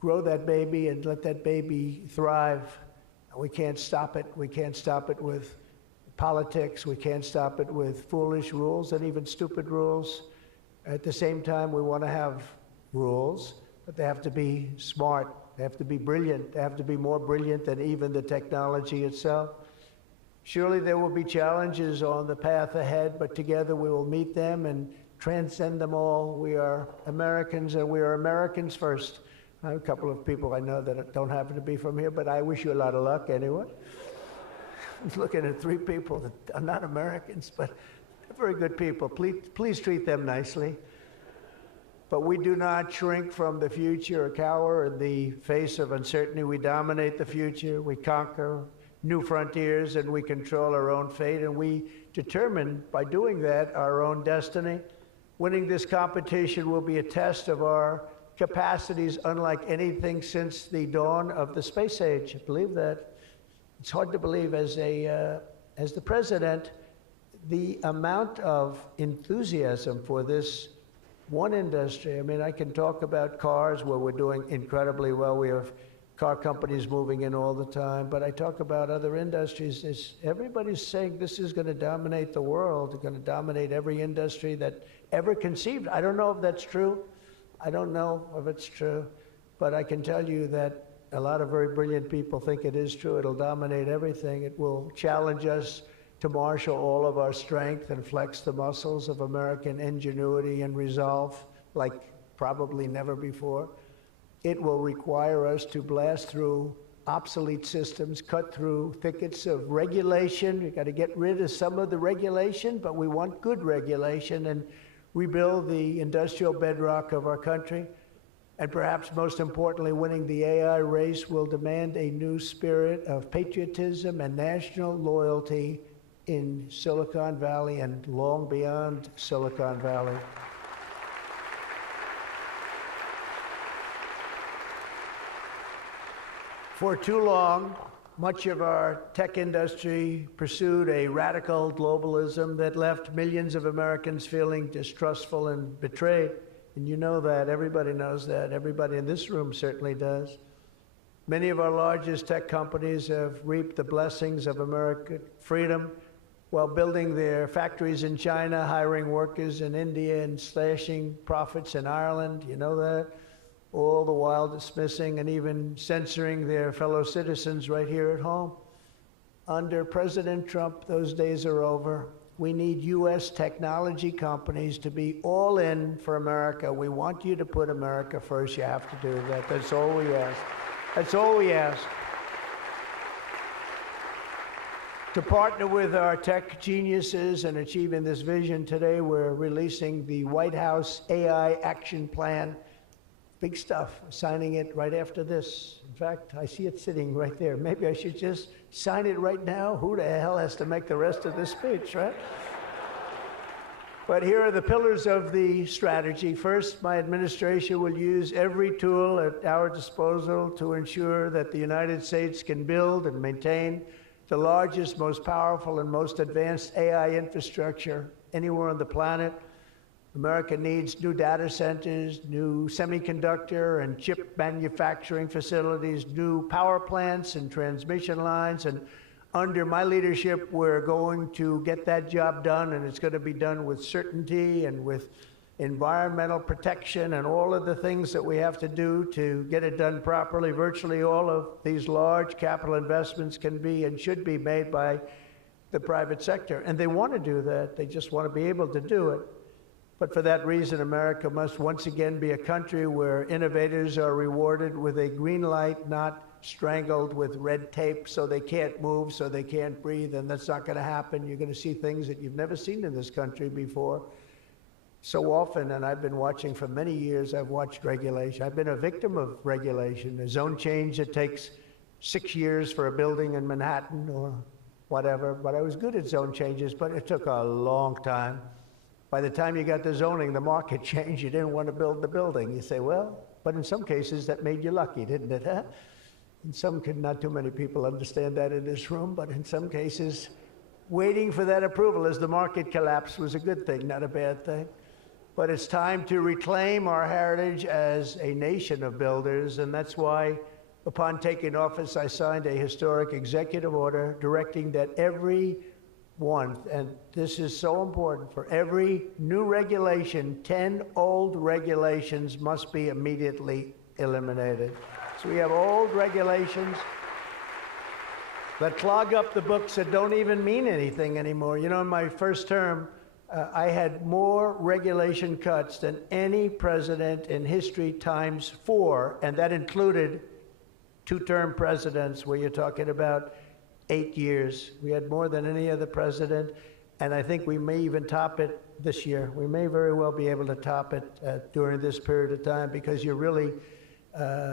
grow that baby and let that baby thrive. We can't stop it. We can't stop it with politics. We can't stop it with foolish rules and even stupid rules. At the same time, we want to have rules, but they have to be smart. They have to be brilliant. They have to be more brilliant than even the technology itself. Surely there will be challenges on the path ahead, but together we will meet them and transcend them all. We are Americans, and we are Americans first. I have a couple of people I know that don't happen to be from here, but I wish you a lot of luck anyway. I was looking at 3 people that are not Americans, but they're very good people. Please treat them nicely. But we do not shrink from the future or cower in the face of uncertainty. We dominate the future. We conquer new frontiers, and we control our own fate, and we determine by doing that our own destiny. Winning this competition will be a test of our capacities unlike anything since the dawn of the space age. I believe that. It's hard to believe as the president, the amount of enthusiasm for this one industry. I mean, I can talk about cars where we're doing incredibly well. We have car companies moving in all the time, but I talk about other industries. Everybody's saying this is going to dominate the world. It's going to dominate every industry that ever conceived. I don't know if that's true. I don't know if it's true, but I can tell you that a lot of very brilliant people think it is true. It'll dominate everything. It will challenge us to marshal all of our strength and flex the muscles of American ingenuity and resolve like probably never before. It will require us to blast through obsolete systems, cut through thickets of regulation. We've got to get rid of some of the regulation, but we want good regulation and rebuild the industrial bedrock of our country. And perhaps most importantly, winning the AI race will demand a new spirit of patriotism and national loyalty in Silicon Valley and long beyond Silicon Valley. For too long, much of our tech industry pursued a radical globalism that left millions of Americans feeling distrustful and betrayed. And you know that, everybody knows that, everybody in this room certainly does. Many of our largest tech companies have reaped the blessings of American freedom while building their factories in China, hiring workers in India, and slashing profits in Ireland, you know that? All the while dismissing and even censoring their fellow citizens right here at home. Under President Trump, those days are over. We need U.S. technology companies to be all in for America. We want you to put America first. You have to do that. That's all we ask. That's all we ask. To partner with our tech geniuses in achieving this vision today, we're releasing the White House AI Action Plan. Big stuff, signing it right after this. In fact, I see it sitting right there. Maybe I should just sign it right now. Who the hell has to make the rest of this speech, right? But here are the pillars of the strategy. First, my administration will use every tool at our disposal to ensure that the United States can build and maintain the largest, most powerful, and most advanced AI infrastructure anywhere on the planet. America needs new data centers, new semiconductor and chip manufacturing facilities, new power plants and transmission lines. And under my leadership, we're going to get that job done, and it's going to be done with certainty and with environmental protection and all of the things that we have to do to get it done properly. Virtually all of these large capital investments can be and should be made by the private sector. And they want to do that. They just want to be able to do it. But for that reason, America must once again be a country where innovators are rewarded with a green light, not strangled with red tape so they can't move, so they can't breathe, and that's not going to happen. You're going to see things that you've never seen in this country before. So often, and I've been watching for many years, I've watched regulation. I've been a victim of regulation. A zone change that takes 6 years for a building in Manhattan or whatever, but I was good at zone changes, but it took a long time. By the time you got the zoning, the market changed. You didn't want to build the building. You say, well, but in some cases that made you lucky, didn't it? Huh? In some, not too many people understand that in this room, but in some cases, waiting for that approval as the market collapsed was a good thing, not a bad thing. But it's time to reclaim our heritage as a nation of builders, and that's why, upon taking office, I signed a historic executive order directing that every one, and this is so important, for every new regulation, 10 old regulations must be immediately eliminated. So we have old regulations that clog up the books that don't even mean anything anymore. You know, in my first term, I had more regulation cuts than any president in history times 4, and that included 2-term presidents where you're talking about 8 years. We had more than any other president, and I think we may even top it this year. We may very well be able to top it during this period of time because you're really,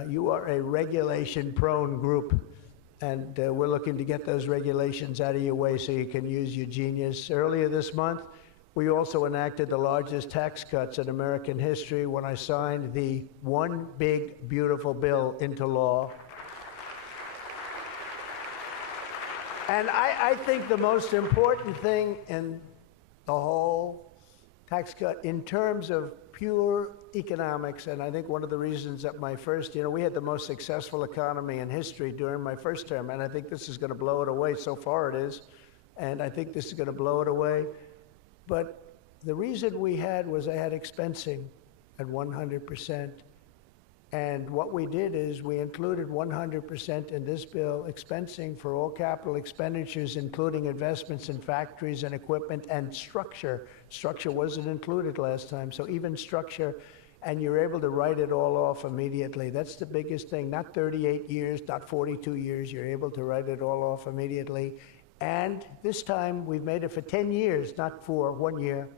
you are a regulation-prone group, and we're looking to get those regulations out of your way so you can use your genius. Earlier this month, we also enacted the largest tax cuts in American history when I signed the One Big Beautiful Bill into law. And I think the most important thing in the whole tax cut, in terms of pure economics, and I think one of the reasons that my first, you know, we had the most successful economy in history during my first term, and I think this is going to blow it away. So far it is, and I think this is going to blow it away. But the reason we had was I had expensing at 100%. And what we did is we included 100% in this bill expensing for all capital expenditures, including investments in factories and equipment and structure. Structure wasn't included last time, so even structure, and you're able to write it all off immediately. That's the biggest thing. Not 38 years, not 42 years. You're able to write it all off immediately. And this time we've made it for 10 years, not for 1 year.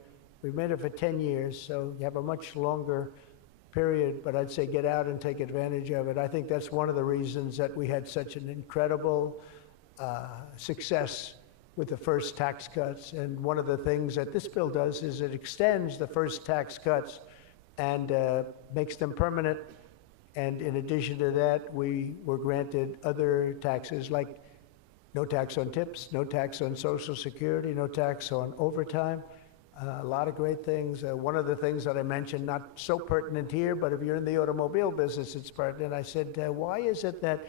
We've made it for 10 years, so you have a much longer period, but I'd say get out and take advantage of it. I think that's one of the reasons that we had such an incredible success with the first tax cuts. And one of the things that this bill does is it extends the first tax cuts and makes them permanent. And in addition to that, we were granted other taxes like no tax on tips, no tax on Social Security, no tax on overtime. A lot of great things. One of the things that I mentioned, not so pertinent here, but if you're in the automobile business, it's pertinent. I said, why is it that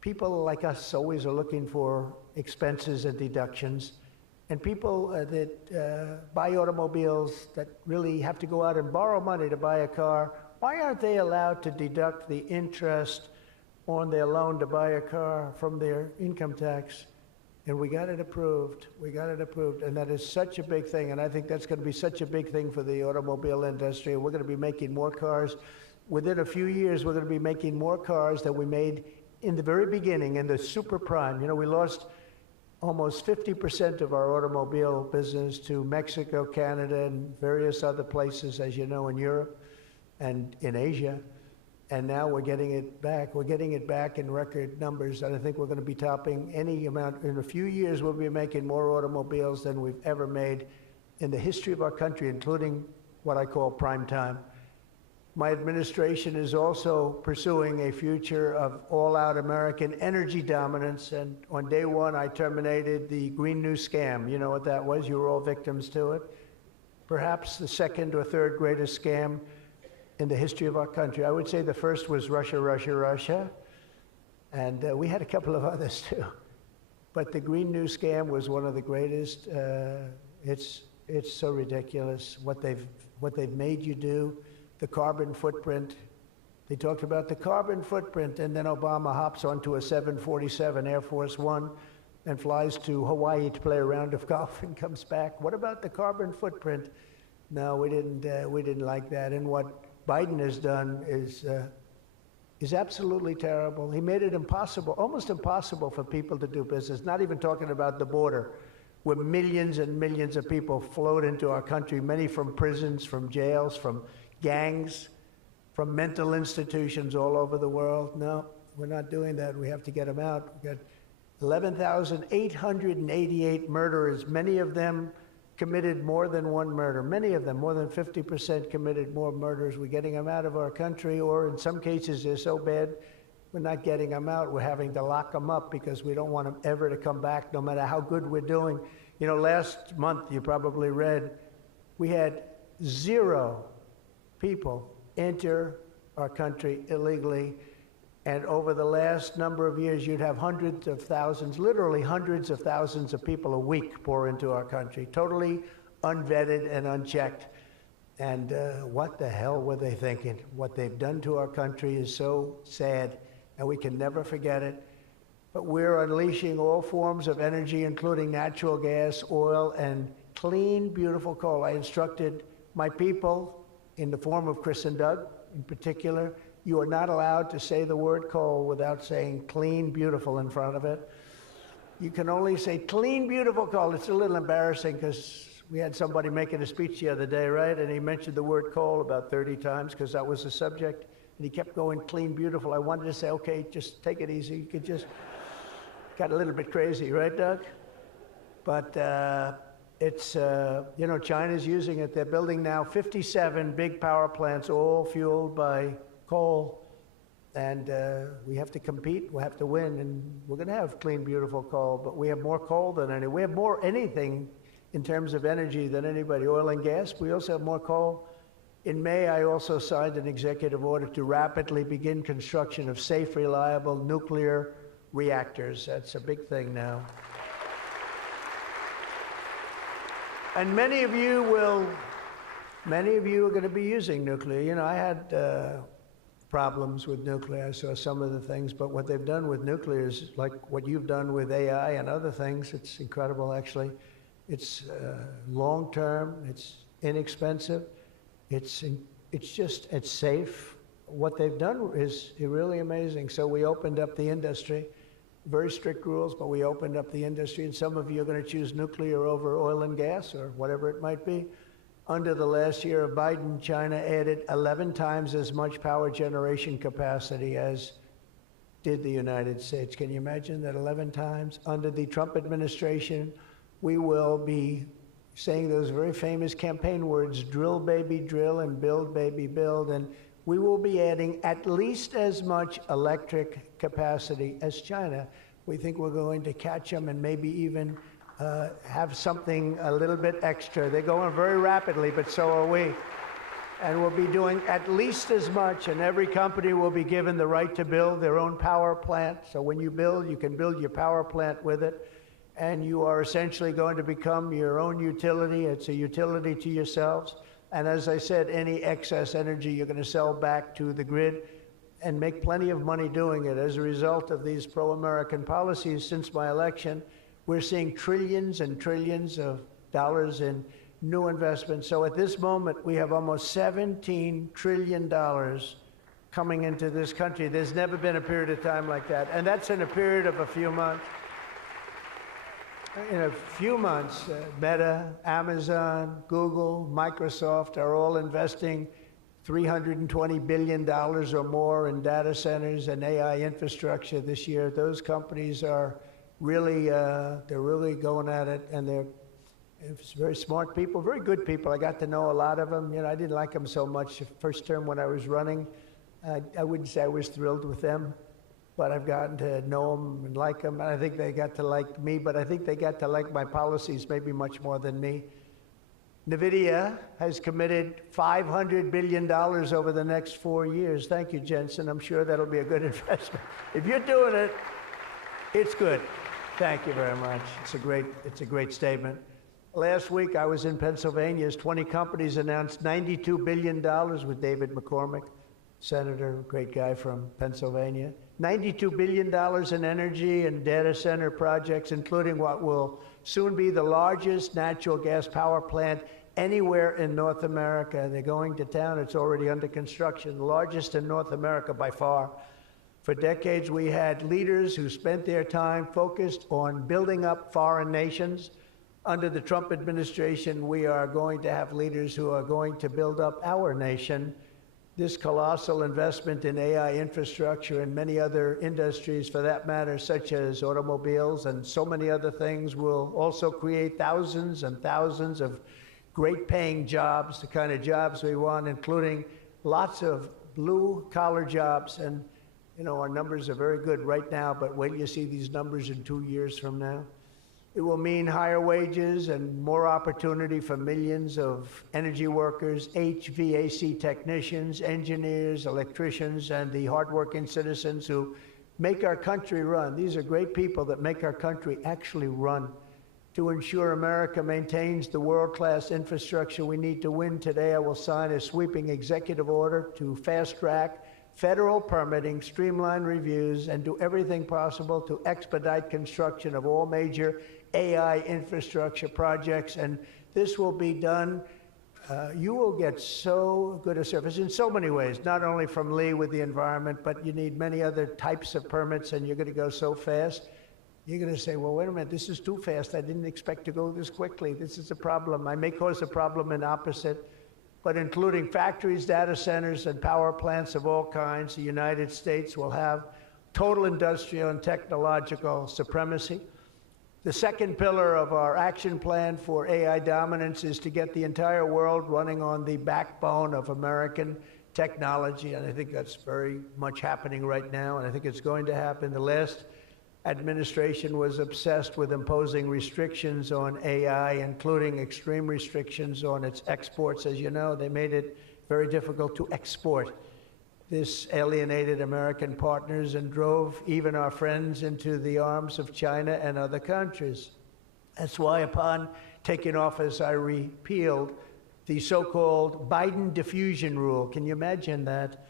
people like us always are looking for expenses and deductions, and people that buy automobiles that really have to go out and borrow money to buy a car, why aren't they allowed to deduct the interest on their loan to buy a car from their income tax? And we got it approved. We got it approved. And that is such a big thing. And I think that's going to be such a big thing for the automobile industry. We're going to be making more cars. Within a few years, we're going to be making more cars than we made in the very beginning, in the super prime. You know, we lost almost 50% of our automobile business to Mexico, Canada, and various other places, as you know, in Europe and in Asia. And now we're getting it back. We're getting it back in record numbers, and I think we're going to be topping any amount. In a few years, we'll be making more automobiles than we've ever made in the history of our country, including what I call prime time. My administration is also pursuing a future of all-out American energy dominance, and on day one, I terminated the Green New Scam. You know what that was? You were all victims to it. Perhaps the second or third greatest scam in the history of our country. I would say the first was Russia, Russia, Russia, and we had a couple of others too. But the Green New Scam was one of the greatest. It's so ridiculous what they've made you do. The carbon footprint. They talked about the carbon footprint, and then Obama hops onto a 747 Air Force One and flies to Hawaii to play a round of golf and comes back. What about the carbon footprint? No, we didn't like that. And what Biden has done is absolutely terrible. He made it impossible, almost impossible for people to do business, not even talking about the border, where millions and millions of people flowed into our country, many from prisons, from jails, from gangs, from mental institutions all over the world. No, we're not doing that. We have to get them out. We've got 11,888 murderers, many of them committed more than one murder. Many of them, more than 50%, committed more murders. We're getting them out of our country, or in some cases they're so bad, we're not getting them out. We're having to lock them up because we don't want them ever to come back, no matter how good we're doing. You know, last month, you probably read, we had 0 people enter our country illegally. And over the last number of years, you'd have hundreds of thousands, literally hundreds of thousands of people a week pour into our country, totally unvetted and unchecked. And what the hell were they thinking? What they've done to our country is so sad, and we can never forget it. But we're unleashing all forms of energy, including natural gas, oil, and clean, beautiful coal. I instructed my people, in the form of Chris and Doug in particular, you are not allowed to say the word coal without saying clean, beautiful in front of it. You can only say clean, beautiful coal. It's a little embarrassing because we had somebody making a speech the other day, right? And he mentioned the word coal about 30 times because that was the subject. And he kept going clean, beautiful. I wanted to say, okay, just take it easy. You could just, got a little bit crazy, right, Doug? But it's, you know, China's using it. They're building now 57 big power plants, all fueled by coal, and we have to compete, we have to win, and we're going to have clean, beautiful coal, but we have more coal than any. We have more anything in terms of energy than anybody. Oil and gas, we also have more coal. In May, I also signed an executive order to rapidly begin construction of safe, reliable nuclear reactors. That's a big thing now. And many of you are going to be using nuclear. You know, I had problems with nuclear. I saw some of the things, but what they've done with nuclear is like what you've done with AI and other things. It's incredible, actually. It's long-term, it's inexpensive, it's safe. What they've done is really amazing. So we opened up the industry, very strict rules, but we opened up the industry, and some of you are going to choose nuclear over oil and gas or whatever it might be. Under the last year of Biden, China added 11 times as much power generation capacity as did the United States. Can you imagine that 11 times? Under the Trump administration, we will be saying those very famous campaign words, drill, baby, drill, and build, baby, build. And we will be adding at least as much electric capacity as China. We think we're going to catch them and maybe even have something a little bit extra. They're going very rapidly, but so are we. And we'll be doing at least as much, and every company will be given the right to build their own power plant. So when you build, you can build your power plant with it, and you are essentially going to become your own utility. It's a utility to yourselves. And as I said, any excess energy you're going to sell back to the grid and make plenty of money doing it. As a result of these pro-American policies since my election, we're seeing trillions and trillions of dollars in new investments. So at this moment, we have almost $17 trillion coming into this country. There's never been a period of time like that. And that's in a period of a few months. In a few months, Meta, Amazon, Google, Microsoft are all investing $320 billion or more in data centers and AI infrastructure this year. Those companies are really, they're really going at it, and they're very smart people, very good people. I got to know a lot of them. You know, I didn't like them so much the first term when I was running. I wouldn't say I was thrilled with them, but I've gotten to know them and like them. And I think they got to like me, but I think they got to like my policies maybe much more than me. NVIDIA has committed $500 billion over the next 4 years. Thank you, Jensen. I'm sure that'll be a good investment. If you're doing it, it's good. Thank you very much. It's a great statement. Last week, I was in Pennsylvania as 20 companies announced $92 billion with David McCormick, senator, great guy from Pennsylvania. $92 billion in energy and data center projects, including what will soon be the largest natural gas power plant anywhere in North America. They're going to town. It's already under construction, the largest in North America by far. For decades, we had leaders who spent their time focused on building up foreign nations. Under the Trump administration, we are going to have leaders who are going to build up our nation. This colossal investment in AI infrastructure and many other industries, for that matter, such as automobiles and so many other things, will also create thousands and thousands of great-paying jobs, the kind of jobs we want, including lots of blue-collar jobs. And you know, our numbers are very good right now, but wait till you see these numbers in 2 years from now. It will mean higher wages and more opportunity for millions of energy workers, HVAC technicians, engineers, electricians, and the hardworking citizens who make our country run. These are great people that make our country actually run. To ensure America maintains the world-class infrastructure we need to win today, I will sign a sweeping executive order to fast-track federal permitting, streamline reviews, and do everything possible to expedite construction of all major AI infrastructure projects. And this will be done. You will get so good a service in so many ways, not only from Lee with the environment, but you need many other types of permits, and you're going to go so fast. You're going to say, well, wait a minute, this is too fast. I didn't expect to go this quickly. This is a problem. I may cause a problem in opposite, but including factories, data centers, and power plants of all kinds, the United States will have total industrial and technological supremacy. The second pillar of our action plan for AI dominance is to get the entire world running on the backbone of American technology, and I think that's very much happening right now, and I think it's going to happen. The last administration was obsessed with imposing restrictions on AI, including extreme restrictions on its exports. As you know, they made it very difficult to export. This alienated American partners and drove even our friends into the arms of China and other countries. That's why upon taking office, I repealed the so-called Biden diffusion rule. Can you imagine that?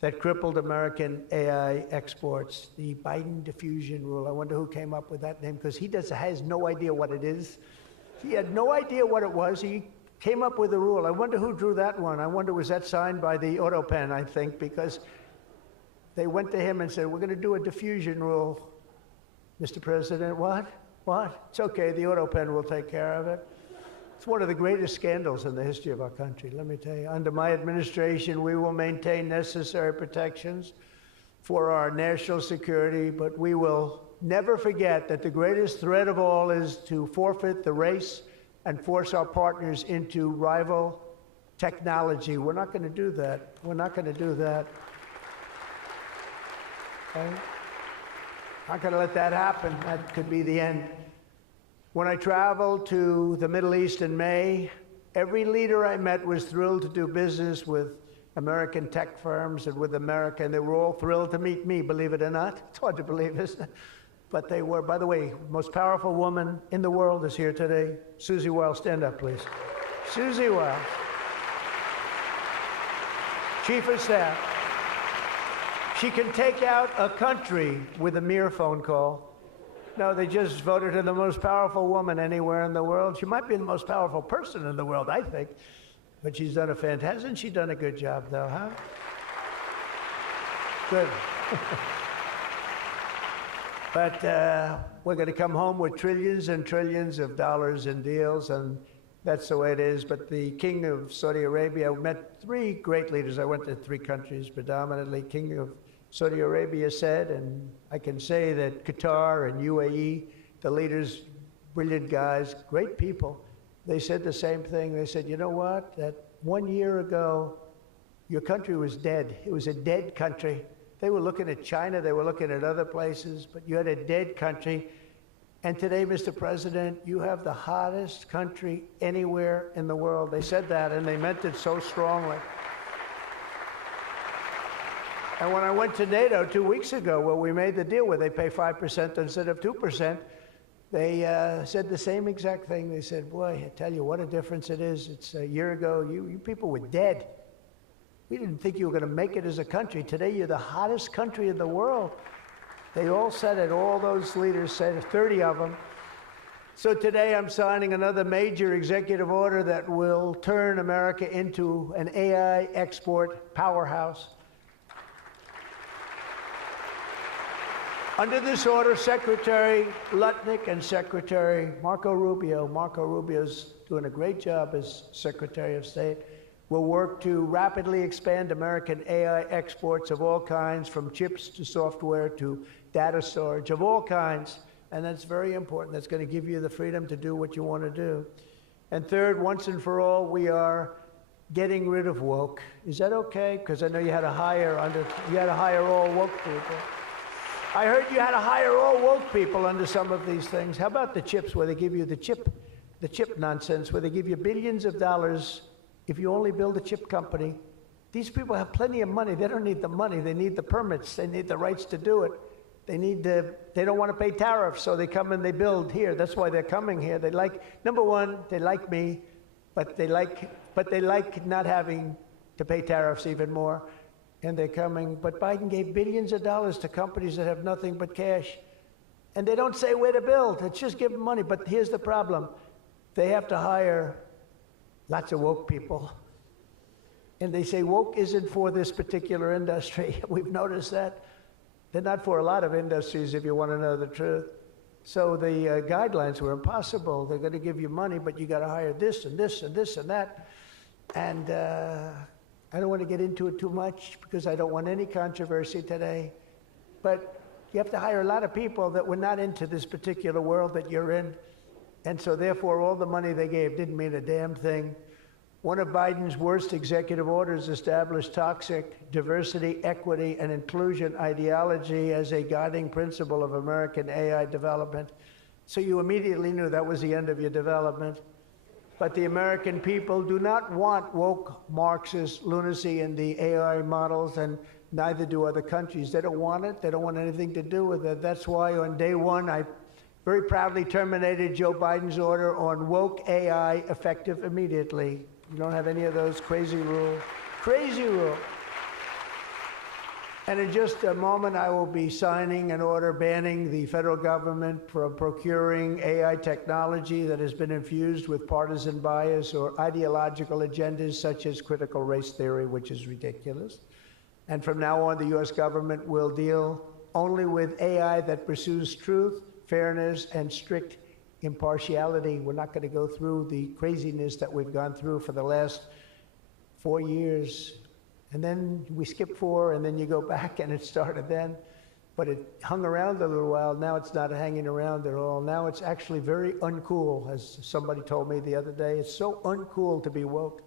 that crippled American AI exports, the Biden diffusion rule. I wonder who came up with that name, because he has no idea what it is. He had no idea what it was. He came up with a rule. I wonder who drew that one. I wonder, was that signed by the Autopen, I think, because they went to him and said, we're going to do a diffusion rule. Mr. President, what? What? It's okay, the Autopen will take care of it. It's one of the greatest scandals in the history of our country, let me tell you. Under my administration, we will maintain necessary protections for our national security, but we will never forget that the greatest threat of all is to forfeit the race and force our partners into rival technology. We're not going to do that. We're not going to do that. Okay? Not going to let that happen. That could be the end. When I traveled to the Middle East in May, every leader I met was thrilled to do business with American tech firms and with America, and they were all thrilled to meet me, believe it or not. It's hard to believe, isn't it? But they were. By the way, most powerful woman in the world is here today. Susie Wiles, stand up, please. Susie Wiles, Chief of Staff. She can take out a country with a mere phone call. No, they just voted her the most powerful woman anywhere in the world. She might be the most powerful person in the world, I think. But she's done hasn't she done a good job, though, huh? Good. But we're going to come home with trillions and trillions of dollars in deals, and that's the way it is. But the King of Saudi Arabia, I met three great leaders. I went to three countries predominantly. King of Saudi Arabia said, and I can say that Qatar and UAE, the leaders, brilliant guys, great people, they said the same thing. They said, you know what, that 1 year ago, your country was dead. It was a dead country. They were looking at China, they were looking at other places, but you had a dead country. And today, Mr. President, you have the hottest country anywhere in the world. They said that, and they meant it so strongly. And when I went to NATO 2 weeks ago, where we made the deal where they pay 5% instead of 2%, they said the same exact thing. They said, boy, I tell you what a difference it is. It's a year ago, you people were dead. We didn't think you were going to make it as a country. Today, you're the hottest country in the world. They all said it. All those leaders said it, 30 of them. So today, I'm signing another major executive order that will turn America into an AI export powerhouse. Under this order, Secretary Lutnick and Secretary Marco Rubio's doing a great job as Secretary of State, will work to rapidly expand American AI exports of all kinds, from chips to software to data storage of all kinds. And that's very important. That's going to give you the freedom to do what you want to do. And third, once and for all, we are getting rid of woke. Is that okay? Because I know you had to hire all woke people. I heard you had to hire all woke people under some of these things. How about the chips, where they give you the chip nonsense, where they give you billions of dollars if you only build a chip company? These people have plenty of money. They don't need the money. They need the permits. They need the rights to do it. They don't want to pay tariffs, so they come and they build here. That's why they're coming here. Number one, they like me, but they like not having to pay tariffs even more. And they're coming, but Biden gave billions of dollars to companies that have nothing but cash. And they don't say where to build. It's just give them money. But here's the problem. They have to hire lots of woke people. And they say woke isn't for this particular industry. We've noticed that. They're not for a lot of industries, if you want to know the truth. So the guidelines were impossible. They're going to give you money, but you got to hire this and this and this and that. And I don't want to get into it too much because I don't want any controversy today. But you have to hire a lot of people that were not into this particular world that you're in. And so therefore, all the money they gave didn't mean a damn thing. One of Biden's worst executive orders established toxic diversity, equity, and inclusion ideology as a guiding principle of American AI development. So you immediately knew that was the end of your development. But the American people do not want woke Marxist lunacy in the AI models, and neither do other countries. They don't want it. They don't want anything to do with it. That's why on day one, I very proudly terminated Joe Biden's order on woke AI, effective immediately. You don't have any of those crazy rules. Crazy rule. And in just a moment, I will be signing an order banning the federal government from procuring AI technology that has been infused with partisan bias or ideological agendas such as critical race theory, which is ridiculous. And from now on, the U.S. government will deal only with AI that pursues truth, fairness, and strict impartiality. We're not going to go through the craziness that we've gone through for the last 4 years. And then we skip 4, and then you go back, and it started then. But it hung around a little while. Now it's not hanging around at all. Now it's actually very uncool, as somebody told me the other day. It's so uncool to be woke.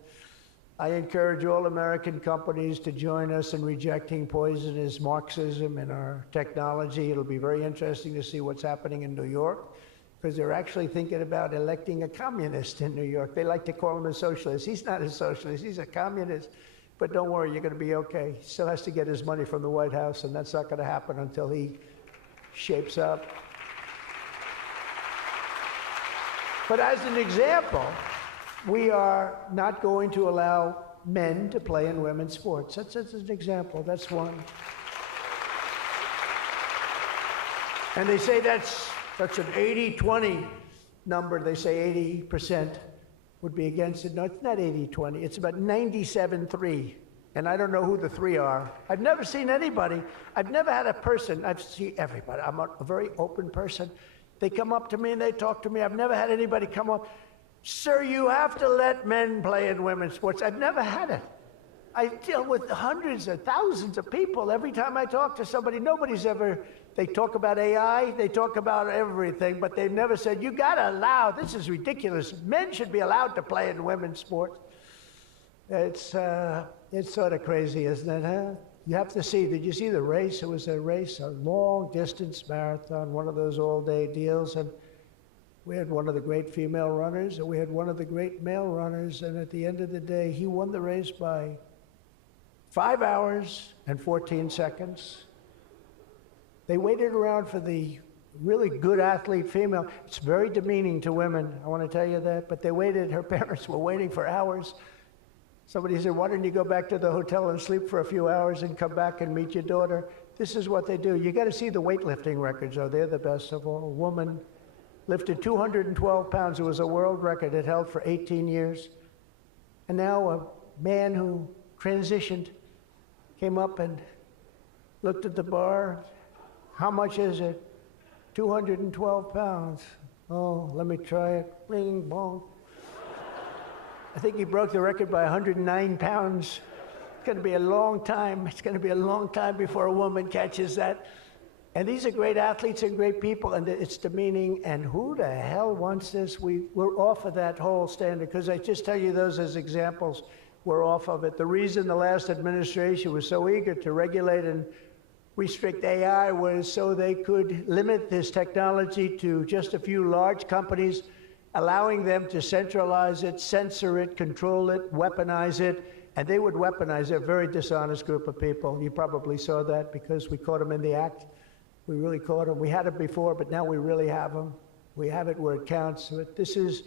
I encourage all American companies to join us in rejecting poisonous Marxism in our technology. It'll be very interesting to see what's happening in New York, because they're actually thinking about electing a communist in New York. They like to call him a socialist. He's not a socialist. He's a communist. But don't worry, you're going to be okay. He still has to get his money from the White House, and that's not going to happen until he shapes up. But as an example, we are not going to allow men to play in women's sports. That's an example. That's one. And they say that's an 80-20 number. They say 80% would be against it. No, it's not 80-20. It's about 97-3. And I don't know who the 3 are. I've never seen anybody. I've never had a person. I've seen everybody. I'm a very open person. They come up to me and they talk to me. I've never had anybody come up, "Sir, you have to let men play in women's sports." I've never had it. I deal with hundreds of thousands of people. Every time I talk to somebody, nobody's ever, they talk about AI, they talk about everything, but they've never said, "You gotta allow, this is ridiculous. Men should be allowed to play in women's sports." It's sort of crazy, isn't it, huh? You have to see, did you see the race? It was a race, a long distance marathon, one of those all-day deals, and we had one of the great female runners, and we had one of the great male runners, and at the end of the day, he won the race by 5 hours and 14 seconds. They waited around for the really good athlete female. It's very demeaning to women, I want to tell you that, but they waited, her parents were waiting for hours. Somebody said, "Why don't you go back to the hotel and sleep for a few hours and come back and meet your daughter?" This is what they do. You got to see the weightlifting records, though. They're the best of all. A woman lifted 212 pounds. It was a world record. It held for 18 years. And now a man who transitioned came up and looked at the bar. "How much is it?" 212 pounds. "Oh, let me try it." Bing, bong. I think he broke the record by 109 pounds. It's going to be a long time. It's going to be a long time before a woman catches that. And these are great athletes and great people, and it's demeaning. And who the hell wants this? We're off of that whole standard, because I just tell you those as examples. We're off of it. The reason the last administration was so eager to regulate and restrict AI was so they could limit this technology to just a few large companies, allowing them to centralize it, censor it, control it, weaponize it. And they would weaponize it. A very dishonest group of people. You probably saw that because we caught them in the act. We really caught them. We had them before, but now we really have them. We have it where it counts. But this is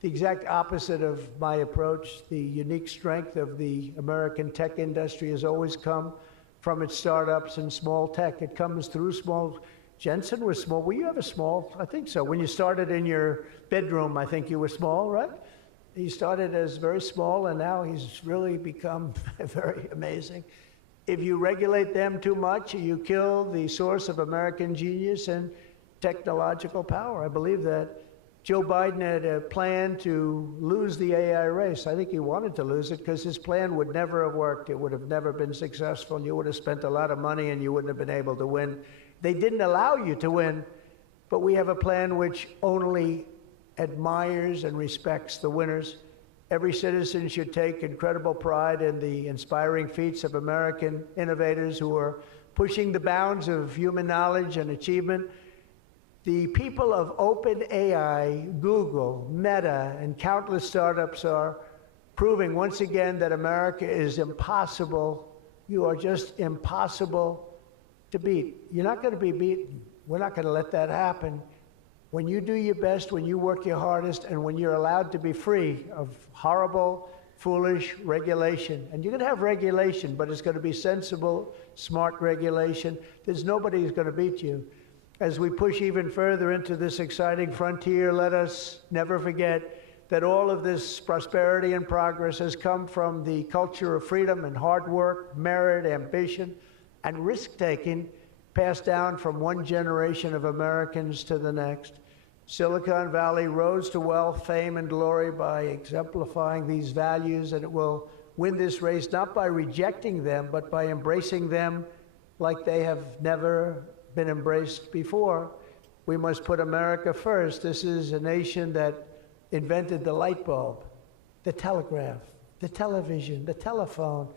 the exact opposite of my approach. The unique strength of the American tech industry has always come from its startups and small tech. It comes through small. Jensen was small. Were you ever small? I think so. When you started in your bedroom, I think you were small, right? He started as very small, and now he's really become very amazing. If you regulate them too much, you kill the source of American genius and technological power. I believe that. Joe Biden had a plan to lose the AI race. I think he wanted to lose it because his plan would never have worked. It would have never been successful. You would have spent a lot of money and you wouldn't have been able to win. They didn't allow you to win, but we have a plan which only admires and respects the winners. Every citizen should take incredible pride in the inspiring feats of American innovators who are pushing the bounds of human knowledge and achievement. The people of OpenAI, Google, Meta, and countless startups are proving once again that America is impossible. You are just impossible to beat. You're not going to be beaten. We're not going to let that happen. When you do your best, when you work your hardest, and when you're allowed to be free of horrible, foolish regulation. And you're going to have regulation, but it's going to be sensible smart regulation. There's nobody who's going to beat you. As we push even further into this exciting frontier, let us never forget that all of this prosperity and progress has come from the culture of freedom and hard work, merit, ambition, and risk-taking passed down from one generation of Americans to the next. Silicon Valley rose to wealth, fame, and glory by exemplifying these values, and it will win this race not by rejecting them, but by embracing them like they have never been embraced before. We must put America first. This is a nation that invented the light bulb, the telegraph, the television, the telephone,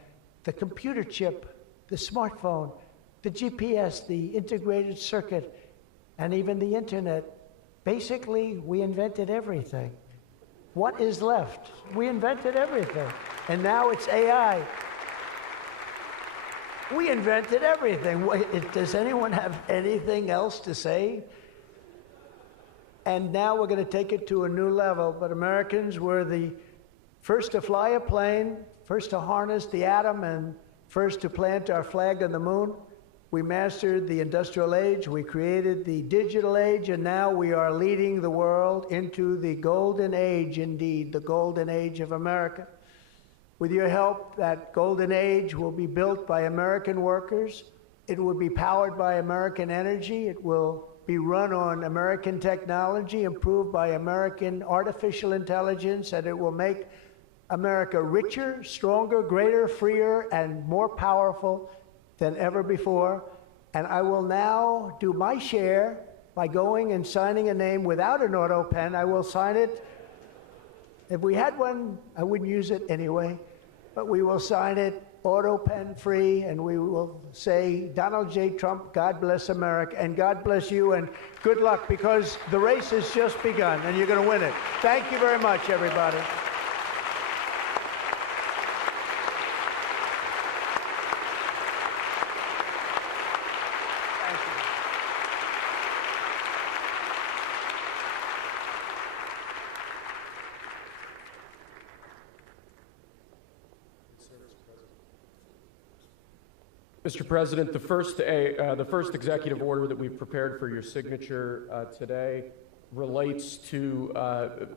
the computer chip, the smartphone, the GPS, the integrated circuit, and even the internet. Basically, we invented everything. What is left? We invented everything. And now it's AI. We invented everything. Does anyone have anything else to say? And now we're going to take it to a new level. But Americans were the first to fly a plane, first to harness the atom, and first to plant our flag on the moon. We mastered the industrial age, we created the digital age, and now we are leading the world into the golden age, indeed, the golden age of America. With your help, that golden age will be built by American workers. It will be powered by American energy. It will be run on American technology, improved by American artificial intelligence, and it will make America richer, stronger, greater, freer, and more powerful than ever before. And I will now do my share by going and signing a name without an auto pen. I will sign it. If we had one, I wouldn't use it anyway, but we will sign it auto pen free, and we will say, Donald J. Trump, God bless America, and God bless you, and good luck, because the race has just begun, and you're going to win it. Thank you very much, everybody. Mr. President, the first executive order that we've prepared for your signature today relates to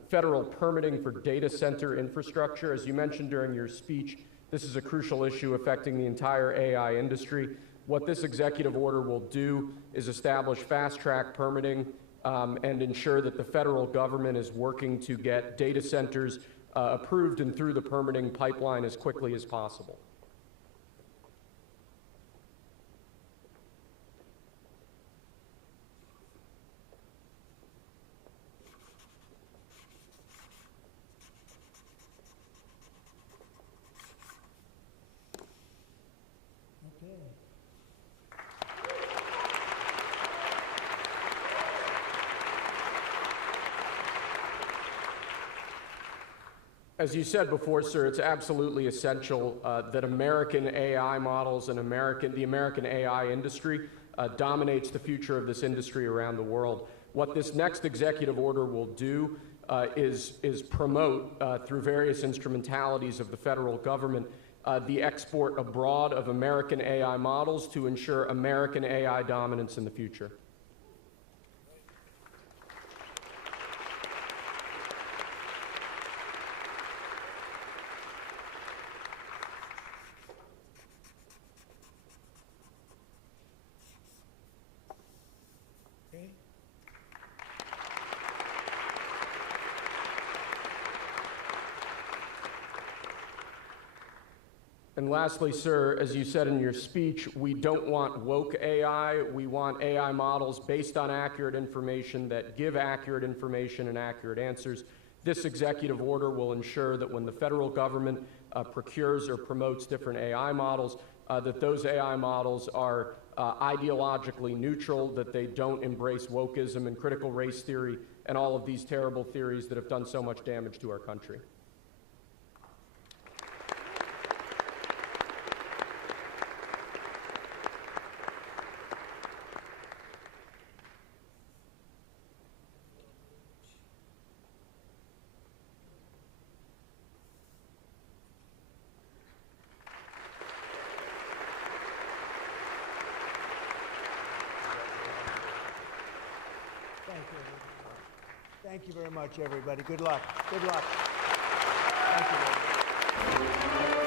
federal permitting for data center infrastructure. As you mentioned during your speech, this is a crucial issue affecting the entire AI industry. What this executive order will do is establish fast-track permitting and ensure that the federal government is working to get data centers approved and through the permitting pipeline as quickly as possible. As you said before, sir, it's absolutely essential that American AI models and the American AI industry dominates the future of this industry around the world. What this next executive order will do is promote, through various instrumentalities of the federal government, the export abroad of American AI models to ensure American AI dominance in the future. And lastly, sir, as you said in your speech, we don't want woke AI. We want AI models based on accurate information that give accurate information and accurate answers. This executive order will ensure that when the federal government procures or promotes different AI models, that those AI models are ideologically neutral, that they don't embrace wokeism and critical race theory and all of these terrible theories that have done so much damage to our country. Thank you very much, everybody. Good luck. Good luck. Thank you.